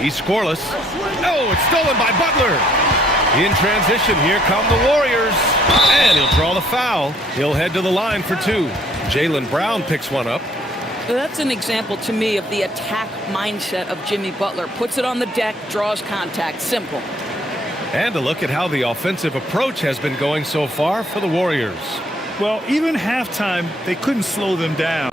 He's scoreless. Oh, it's stolen by Butler. In transition, here come the Warriors. And he'll draw the foul. He'll head to the line for 2. Jaylen Brown picks one up. That's an example to me of the attack mindset of Jimmy Butler. Puts it on the deck, draws contact. Simple. And a look at how the offensive approach has been going so far for the Warriors. Well, even halftime, they couldn't slow them down.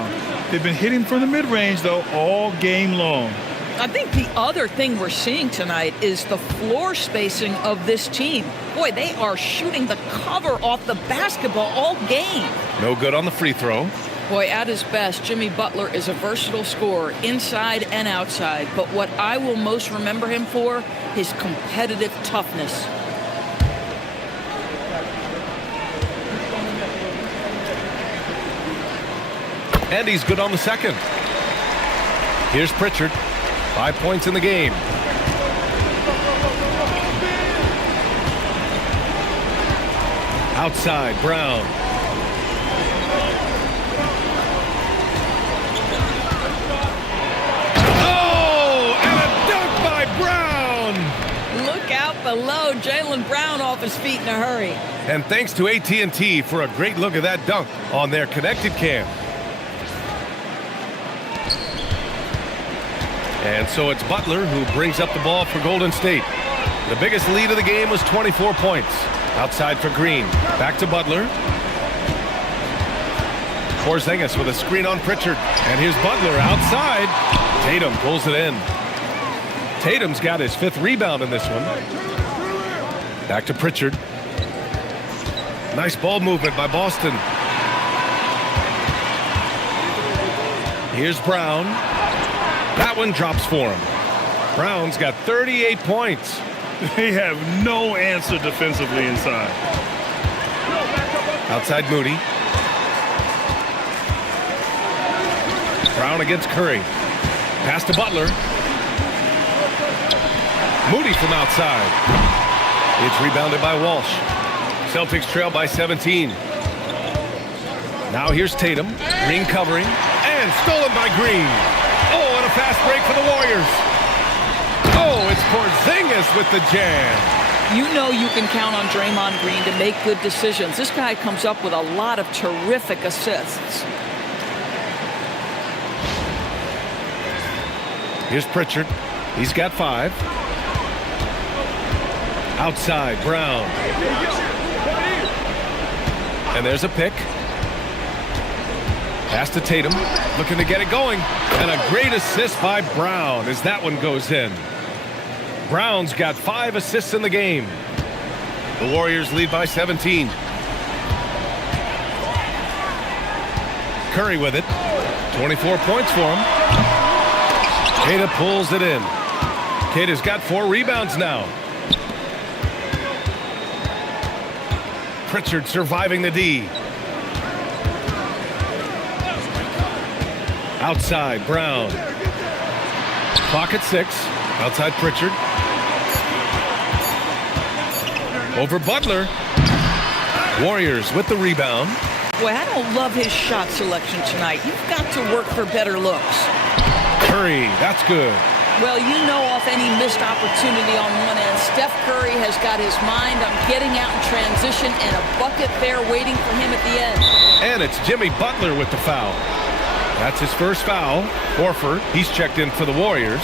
They've been hitting from the mid-range, though, all game long. I think the other thing we're seeing tonight is the floor spacing of this team. Boy, they are shooting the cover off the basketball all game. No good on the free throw. Boy, at his best, Jimmy Butler is a versatile scorer, inside and outside. But what I will most remember him for, his competitive toughness. And he's good on the second. Here's Pritchard. 5 points in the game. Outside, Brown. Oh, and a dunk by Brown. Look out below. Jaylen Brown off his feet in a hurry. And thanks to AT&T for a great look at that dunk on their connected cam. And so it's Butler who brings up the ball for Golden State. The biggest lead of the game was 24 points. Outside for Green. Back to Butler. Porzingis with a screen on Pritchard. And here's Butler outside. Tatum pulls it in. Tatum's got his 5th rebound in this one. Back to Pritchard. Nice ball movement by Boston. Here's Brown. That one drops for him. Brown's got 38 points. They have no answer defensively inside. Outside Moody. Brown against Curry. Pass to Butler. Moody from outside. It's rebounded by Walsh. Celtics trail by 17. Now here's Tatum. Green covering. And stolen by Green. Oh, and a fast break for the Warriors. Oh, it's Porzingis with the jam. You know you can count on Draymond Green to make good decisions. This guy comes up with a lot of terrific assists. Here's Pritchard. He's got 5. Outside, Brown. And there's a pick. Pass to Tatum, looking to get it going. And a great assist by Brown as that one goes in. Brown's got 5 assists in the game. The Warriors lead by 17. Curry with it. 24 points for him. Queta pulls it in. Queta's got 4 rebounds now. Pritchard surviving the D. Outside, Brown. Clock at 6. Outside Pritchard. Over Butler. Warriors with the rebound. Boy, I don't love his shot selection tonight. You've got to work for better looks. Curry, that's good. Well, you know off any missed opportunity on one end, Steph Curry has got his mind on getting out in transition and a bucket there waiting for him at the end. And it's Jimmy Butler with the foul. That's his first foul. Horford, he's checked in for the Warriors.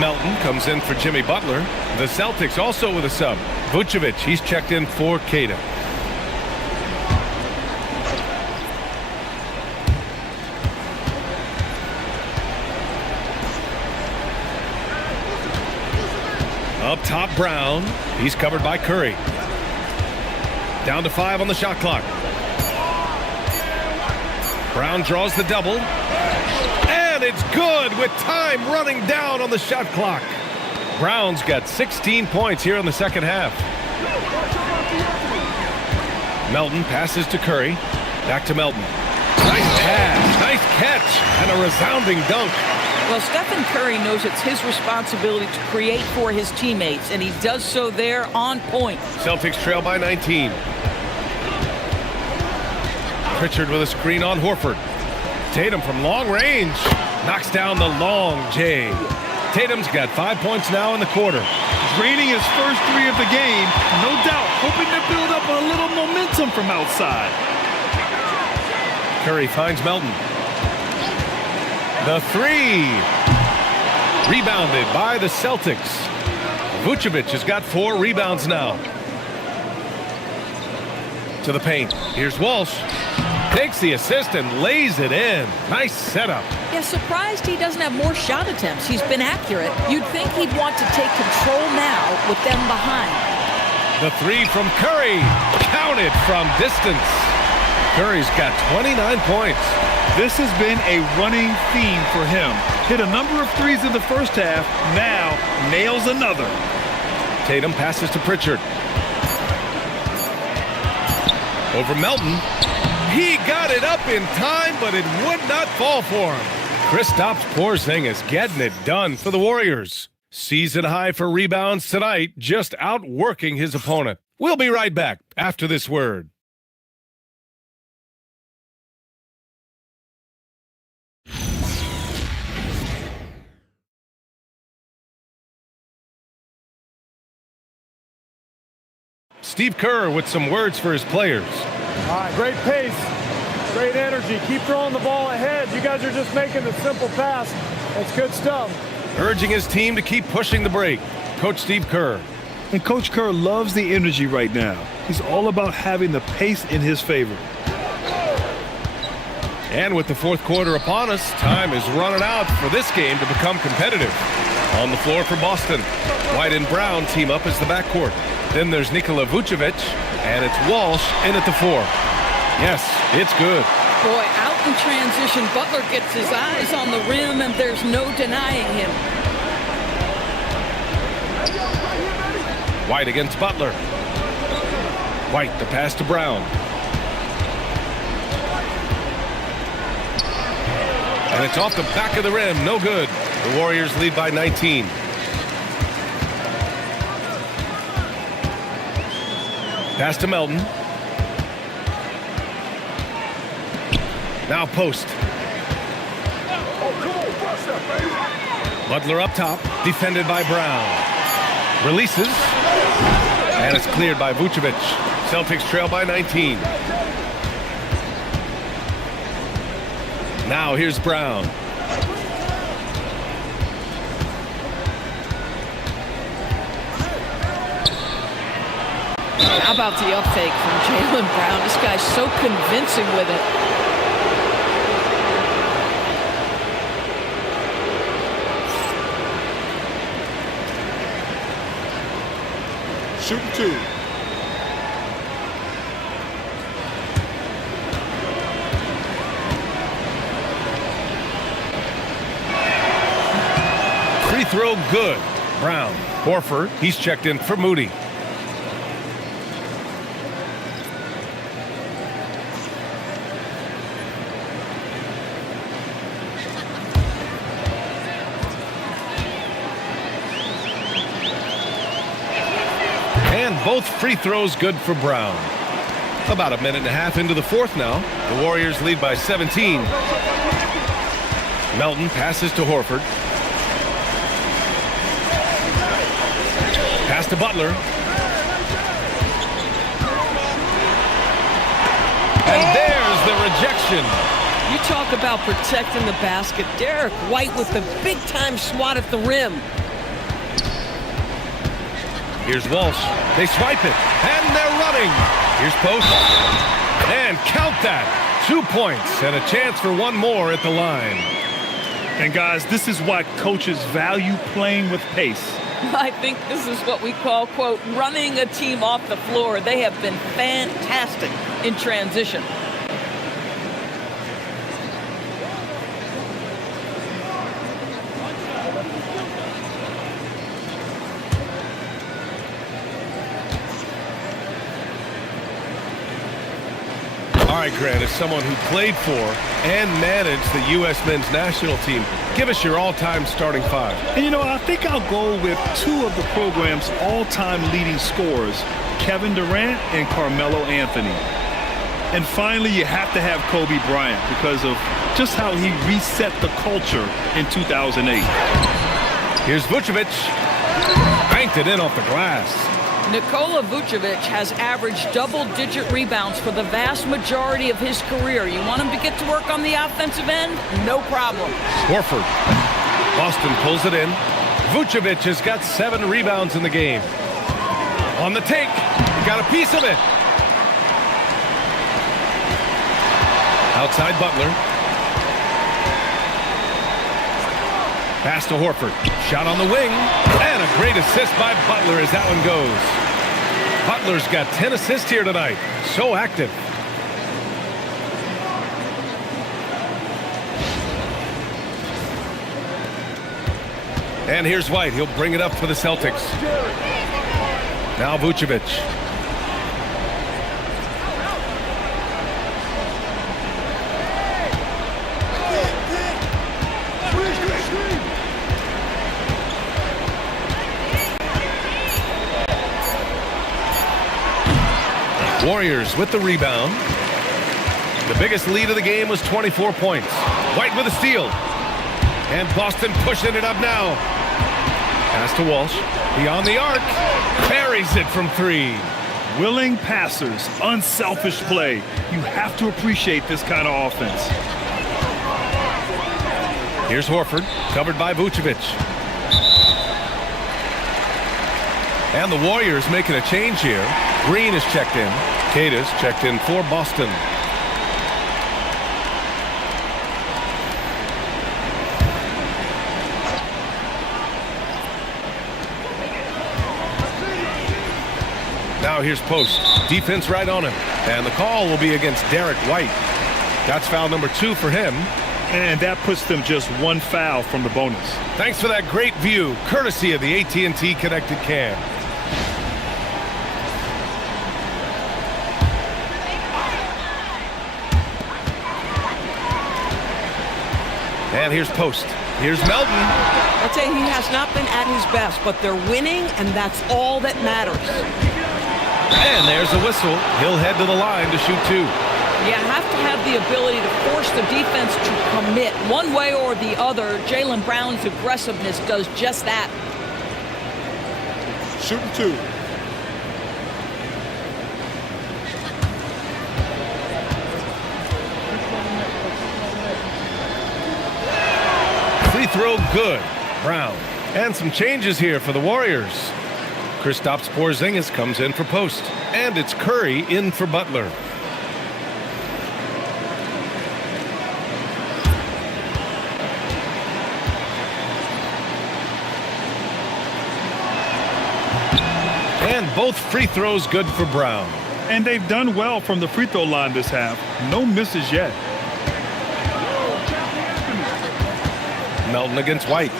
Melton comes in for Jimmy Butler. The Celtics also with a sub. Vucevic, he's checked in for Queta. Up top, Brown. He's covered by Curry. Down to 5 on the shot clock. Brown draws the double. And it's good with time running down on the shot clock. Brown's got 16 points here in the second half. Melton passes to Curry. Back to Melton. Nice pass, nice catch, and a resounding dunk. Well, Stephen Curry knows it's his responsibility to create for his teammates, and he does so there on point. Celtics trail by 19. Pritchard with a screen on Horford. Tatum from long range knocks down the long J. Tatum's got 5 points now in the quarter. Draining his first 3 of the game, no doubt, hoping to build up a little momentum from outside. Curry finds Melton. The 3. Rebounded by the Celtics. Vucevic has got 4 rebounds now. To the paint. Here's Walsh. Takes the assist and lays it in. Nice setup. Yeah, surprised he doesn't have more shot attempts. He's been accurate. You'd think he'd want to take control now with them behind. The three from Curry. Counted from distance. Curry's got 29 points. This has been a running theme for him. Hit a number of threes in the first half. Now nails another. Tatum passes to Pritchard. Over Melton. He got it up in time, but it would not fall for him. Kristaps Porzingis getting it done for the Warriors. Season high for rebounds tonight, just outworking his opponent. We'll be right back after this word. Steve Kerr with some words for his players. All right, great pace, great energy. Keep throwing the ball ahead. You guys are just making the simple pass. That's good stuff. Urging his team to keep pushing the break. Coach Steve Kerr. And Coach Kerr loves the energy right now. He's all about having the pace in his favor. And with the fourth quarter upon us, time is running out for this game to become competitive. On the floor for Boston, White and Brown team up as the backcourt. Then there's Nikola Vucevic, and it's Walsh in at the 4. Yes, it's good. Boy, out in transition, Butler gets his eyes on the rim, and there's no denying him. White against Butler. White, the pass to Brown. And it's off the back of the rim, no good. The Warriors lead by 19. Pass to Melton. Now post. Butler up top, defended by Brown. Releases. And it's cleared by Vucevic. Celtics trail by 19. Now here's Brown. How about the up fake from Jaylen Brown? This guy's so convincing with it. Shooting 2. Free throw good. Brown. Horford, he's checked in for Moody. And both free throws good for Brown. About a minute and a half into the fourth now. The Warriors lead by 17. Melton passes to Horford. Pass to Butler. And there's the rejection. You talk about protecting the basket. Derek White with the big-time swat at the rim. Here's Walsh. They swipe it, and they're running. Here's Post. And count that. 2 points and a chance for one more at the line. And guys, this is why coaches value playing with pace. I think this is what we call, quote, running a team off the floor. They have been fantastic in transition. All right, Grant, as someone who played for and managed the U.S. men's national team, give us your all-time starting 5. And, you know, I think I'll go with 2 of the program's all-time leading scorers, Kevin Durant and Carmelo Anthony. And finally, you have to have Kobe Bryant because of just how he reset the culture in 2008. Here's Vucevic. Banked it in off the glass. Nikola Vucevic has averaged double-digit rebounds for the vast majority of his career. You want him to get to work on the offensive end? No problem. Horford. Boston pulls it in. Vucevic has got 7 rebounds in the game. On the take. He got a piece of it. Outside Butler. Pass to Horford. Shot on the wing. And a great assist by Butler as that one goes. Butler's got 10 assists here tonight. So active. And here's White. He'll bring it up for the Celtics. Now Vucevic. Warriors with the rebound. The biggest lead of the game was 24 points. White with a steal. And Boston pushing it up now. Pass to Walsh. Beyond the arc. Buries it from 3. Willing passers, unselfish play. You have to appreciate this kind of offense. Here's Horford, covered by Vucevic. And the Warriors making a change here. Green is checked in. Cata's checked in for Boston. Now here's Post. Defense right on him. And the call will be against Derek White. That's foul number 2 for him. And that puts them just 1 foul from the bonus. Thanks for that great view, courtesy of the AT&T Connected Cam. And here's Post. Here's Melton. I'd say he has not been at his best, but they're winning, and that's all that matters. And there's a whistle. He'll head to the line to shoot 2. You have to have the ability to force the defense to commit one way or the other. Jaylen Brown's aggressiveness does just that. Shooting 2. Free throw good. Brown. And some changes here for the Warriors. Kristaps Porzingis comes in for Post. And it's Curry in for Butler. And both free throws good for Brown. And they've done well from the free throw line this half. No misses yet. Melton against White.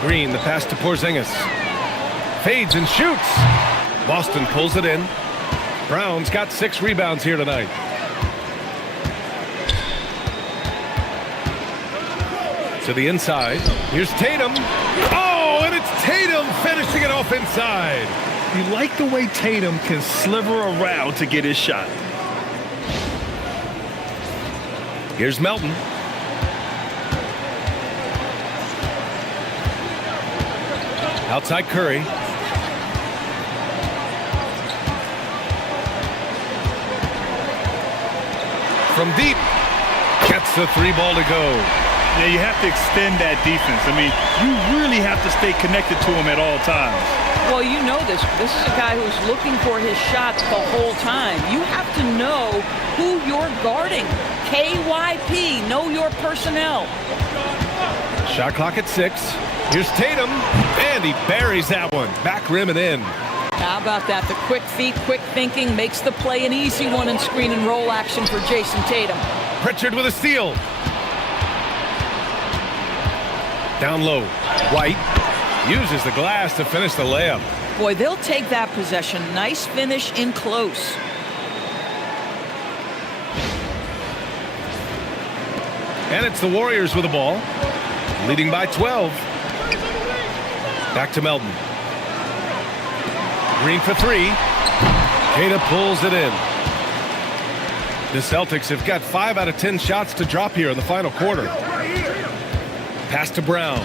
Green, the pass to Porzingis. Fades and shoots. Boston pulls it in. Brown's got 6 rebounds here tonight. To the inside. Here's Tatum. Oh, and it's Tatum finishing it off inside. You like the way Tatum can sliver around to get his shot. Here's Melton. Outside Curry. From deep. Gets the 3 ball to go. Yeah, you have to extend that defense. I mean, you really have to stay connected to him at all times. Well, you know this. This is a guy who's looking for his shots the whole time. You have to know who you're guarding. KYP, know your personnel. Shot clock at 6. Here's Tatum, and he buries that one. Back rim and in. How about that? The quick feet, quick thinking makes the play an easy one in screen and roll action for Jason Tatum. Pritchard with a steal. Down low. White uses the glass to finish the layup. Boy, they'll take that possession. Nice finish in close. And it's the Warriors with the ball, leading by 12. Back to Melton. Green for 3. Queta pulls it in. The Celtics have got 5 out of 10 shots to drop here in the final quarter. Pass to Brown.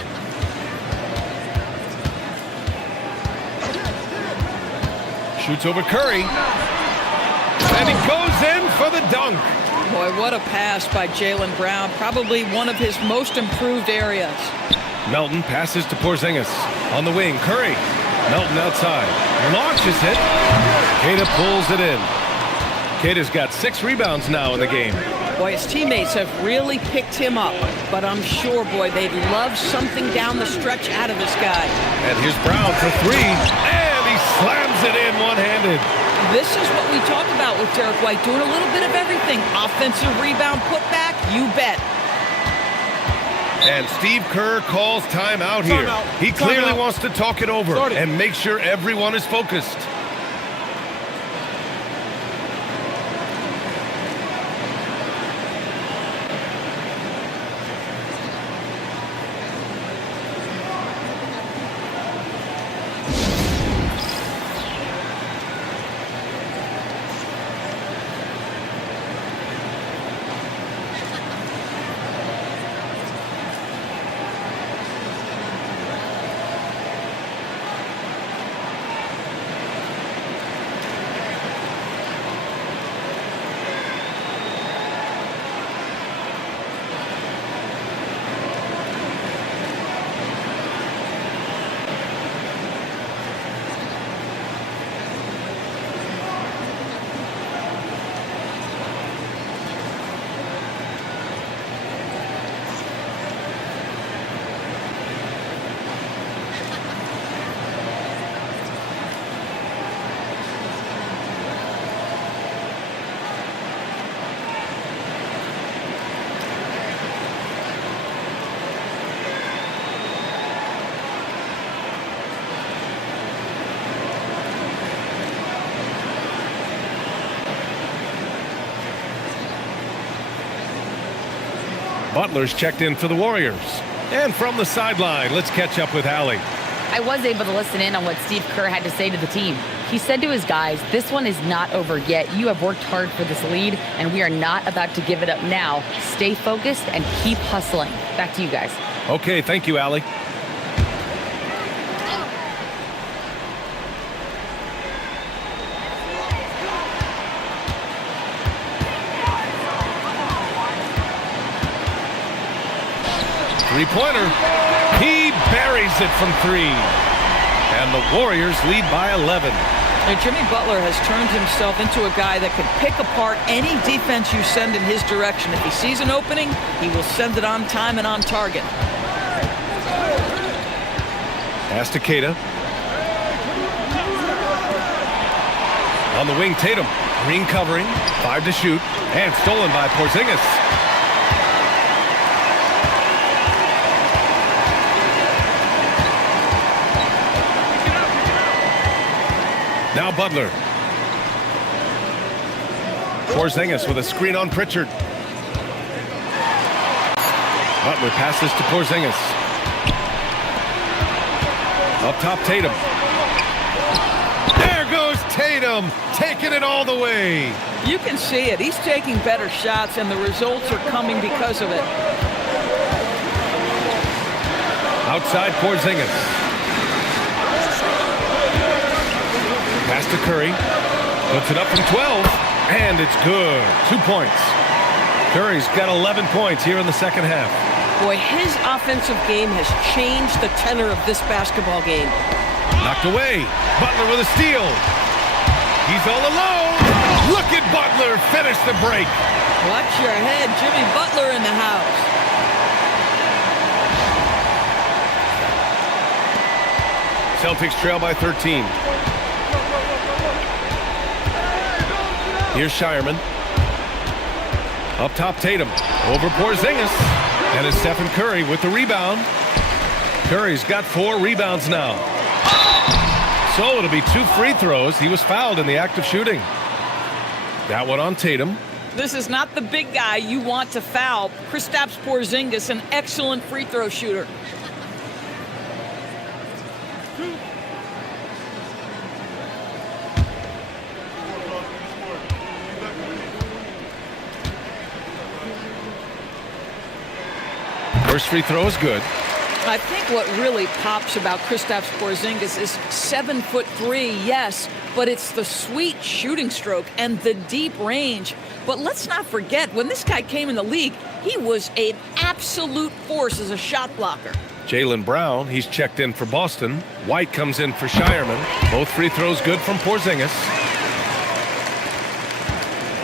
Shoots over Curry. And he goes in for the dunk. Boy, what a pass by Jaylen Brown. Probably one of his most improved areas. Melton passes to Porzingis. On the wing, Curry. Melton outside. Launches it. Queta pulls it in. Queta's got 6 rebounds now in the game. Boy, his teammates have really picked him up, but I'm sure, boy, they'd love something down the stretch out of this guy. And here's Brown for three, and he slams it in one-handed. This is what we talk about with Derek White, doing a little bit of everything. Offensive rebound putback, you bet. And Steve Kerr calls timeout here. He clearly wants to talk it over and make sure everyone is focused. Butler's checked in for the Warriors. And from the sideline, let's catch up with Allie. I was able to listen in on what Steve Kerr had to say to the team. He said to his guys, this one is not over yet. You have worked hard for this lead, and we are not about to give it up now. Stay focused and keep hustling. Back to you guys. Okay, thank you, Allie. Three-pointer. He buries it from three. And the Warriors lead by 11. And Jimmy Butler has turned himself into a guy that can pick apart any defense you send in his direction. If he sees an opening, he will send it on time and on target. Pass to Keita. On the wing, Tatum. Green covering. 5 to shoot. And stolen by Porzingis. Now Butler. Porzingis with a screen on Pritchard. Butler passes to Porzingis. Up top, Tatum. There goes Tatum, taking it all the way. You can see it. He's taking better shots, and the results are coming because of it. Outside Porzingis. Pass to Curry. Puts it up from 12. And it's good. 2 points. Curry's got 11 points here in the second half. Boy, his offensive game has changed the tenor of this basketball game. Knocked away. Butler with a steal. He's all alone. Look at Butler finish the break. Watch your head. Jimmy Butler in the house. Celtics trail by 13. Here's Shireman. Up top, Tatum. Over Porzingis. And it's Stephen Curry with the rebound. Curry's got 4 rebounds now. So it'll be 2 free throws. He was fouled in the act of shooting. That one on Tatum. This is not the big guy you want to foul. Kristaps Porzingis, an excellent free throw shooter. First free throw is good. I think what really pops about Kristaps Porzingis is 7'3", yes, but it's the sweet shooting stroke and the deep range. But let's not forget, when this guy came in the league, he was an absolute force as a shot blocker. Jaylen Brown, he's checked in for Boston. White comes in for Shireman. Both free throws good from Porzingis.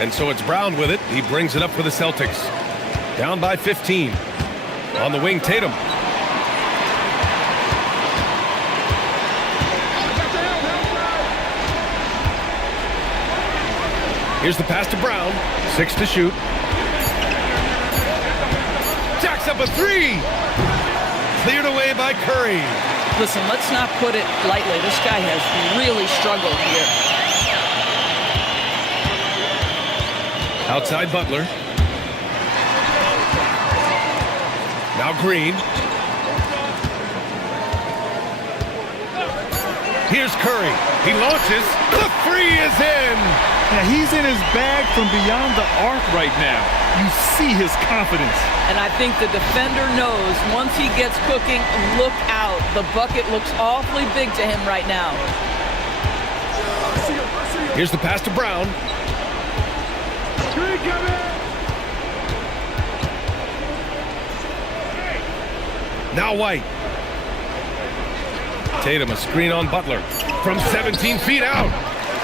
And so it's Brown with it. He brings it up for the Celtics. Down by 15. On the wing, Tatum. Here's the pass to Brown. 6 to shoot. Jacks up a 3. Cleared away by Curry. Listen, let's not put it lightly. This guy has really struggled here. Outside Butler. Now Green. Here's Curry. He launches. The 3 is in. Yeah, he's in his bag from beyond the arc right now. You see his confidence. And I think the defender knows once he gets cooking, look out. The bucket looks awfully big to him right now. Here's the pass to Brown. Now White. Tatum, a screen on Butler. From 17 feet out.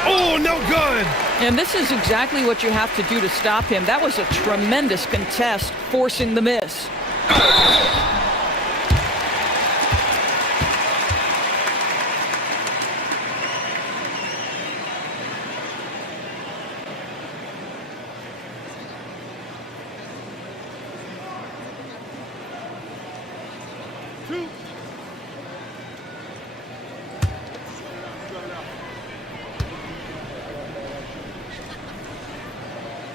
Oh, no good. And this is exactly what you have to do to stop him. That was a tremendous contest, forcing the miss.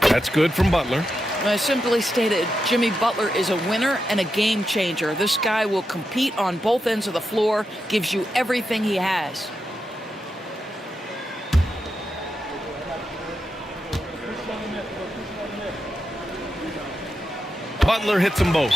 That's good from Butler. I simply stated, Jimmy Butler is a winner and a game changer. This guy will compete on both ends of the floor, gives you everything he has. Butler hits them both.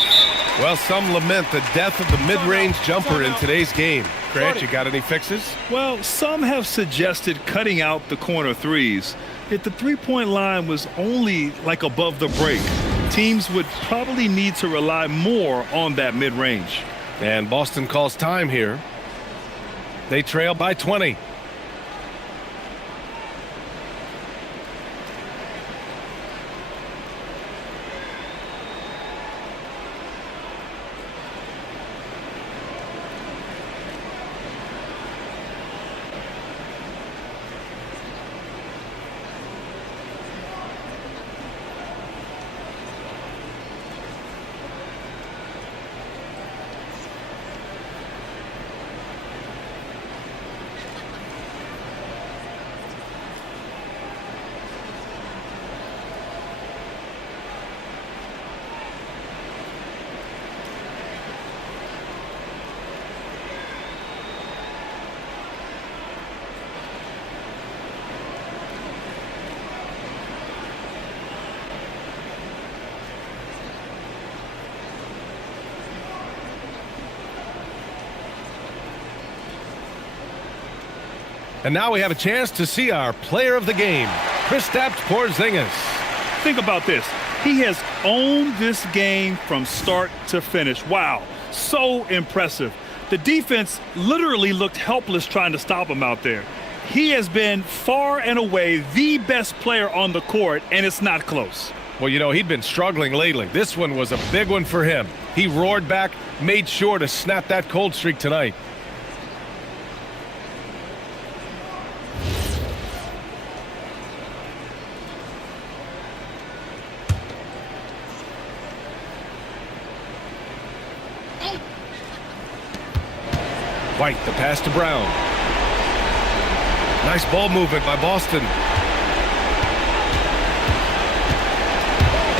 Well, some lament the death of the mid-range jumper in today's game. Grant, you got any fixes? Well, some have suggested cutting out the corner threes. If the three-point line was only like above the break, teams would probably need to rely more on that mid-range. And Boston calls time here. They trail by 20. And now we have a chance to see our player of the game, Kristaps Porzingis. Think about this. He has owned this game from start to finish. Wow, so impressive. The defense literally looked helpless trying to stop him out there. He has been far and away the best player on the court, and it's not close. Well, you know, he'd been struggling lately. This one was a big one for him. He roared back, made sure to snap that cold streak tonight. White, the pass to Brown. Nice ball movement by Boston.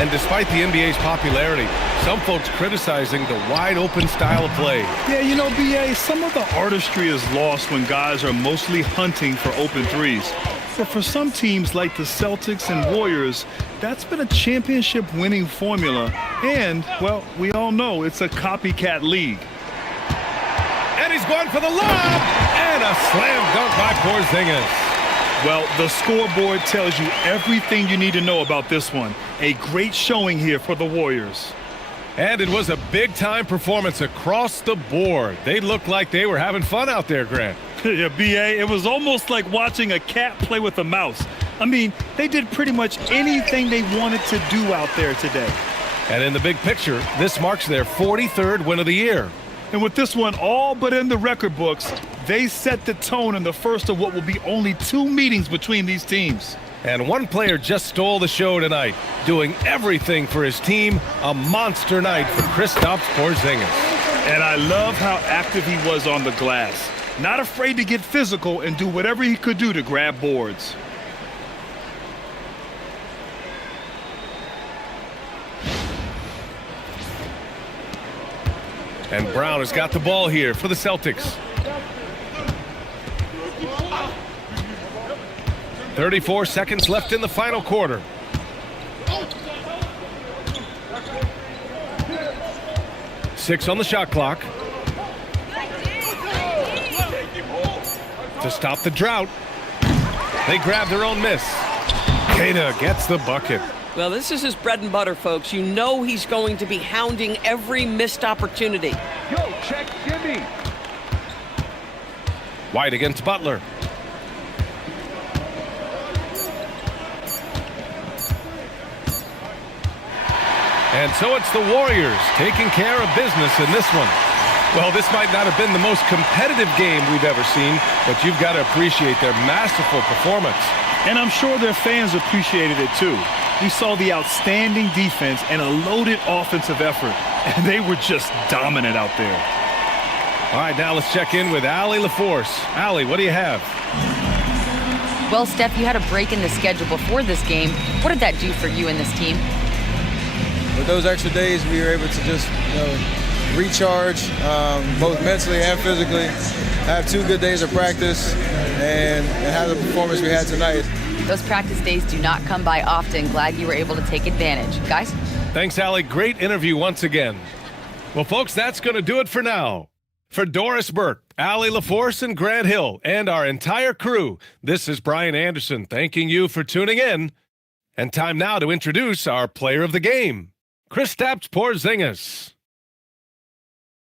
And despite the NBA's popularity, some folks criticizing the wide-open style of play. Yeah, you know, B.A., some of the artistry is lost when guys are mostly hunting for open threes. But for some teams like the Celtics and Warriors, that's been a championship-winning formula. And, well, we all know it's a copycat league. And he's going for the lob! And a slam dunk by Porzingis. Well, the scoreboard tells you everything you need to know about this one. A great showing here for the Warriors. And it was a big-time performance across the board. They looked like they were having fun out there, Grant. Yeah, B.A., it was almost like watching a cat play with a mouse. I mean, they did pretty much anything they wanted to do out there today. And in the big picture, this marks their 43rd win of the year. And with this one all but in the record books, they set the tone in the first of what will be only 2 meetings between these teams. And one player just stole the show tonight, doing everything for his team. A monster night for Kristaps Porzingis. And I love how active he was on the glass. Not afraid to get physical and do whatever he could do to grab boards. And Brown has got the ball here for the Celtics. 34 seconds left in the final quarter. Six on the shot clock. To stop the drought. They grab their own miss. Queta gets the bucket. Well, this is his bread and butter, folks. You know he's going to be hounding every missed opportunity. Go, check, gimme. White against Butler. And so it's the Warriors taking care of business in this one. Well, this might not have been the most competitive game we've ever seen, but you've got to appreciate their masterful performance. And I'm sure their fans appreciated it too. We saw the outstanding defense and a loaded offensive effort, and they were just dominant out there. All right, now let's check in with Allie LaForce. Allie, what do you have? Well, Steph, you had a break in the schedule before this game. What did that do for you and this team? With those extra days, we were able to just recharge, both mentally and physically, have 2 good days of practice, and have the performance we had tonight. Those practice days do not come by often. Glad you were able to take advantage. Guys? Thanks, Allie. Great interview once again. Well, folks, that's going to do it for now. For Doris Burke, Allie LaForce, and Grant Hill, and our entire crew, this is Brian Anderson thanking you for tuning in. And time now to introduce our player of the game, Kristaps Porzingis.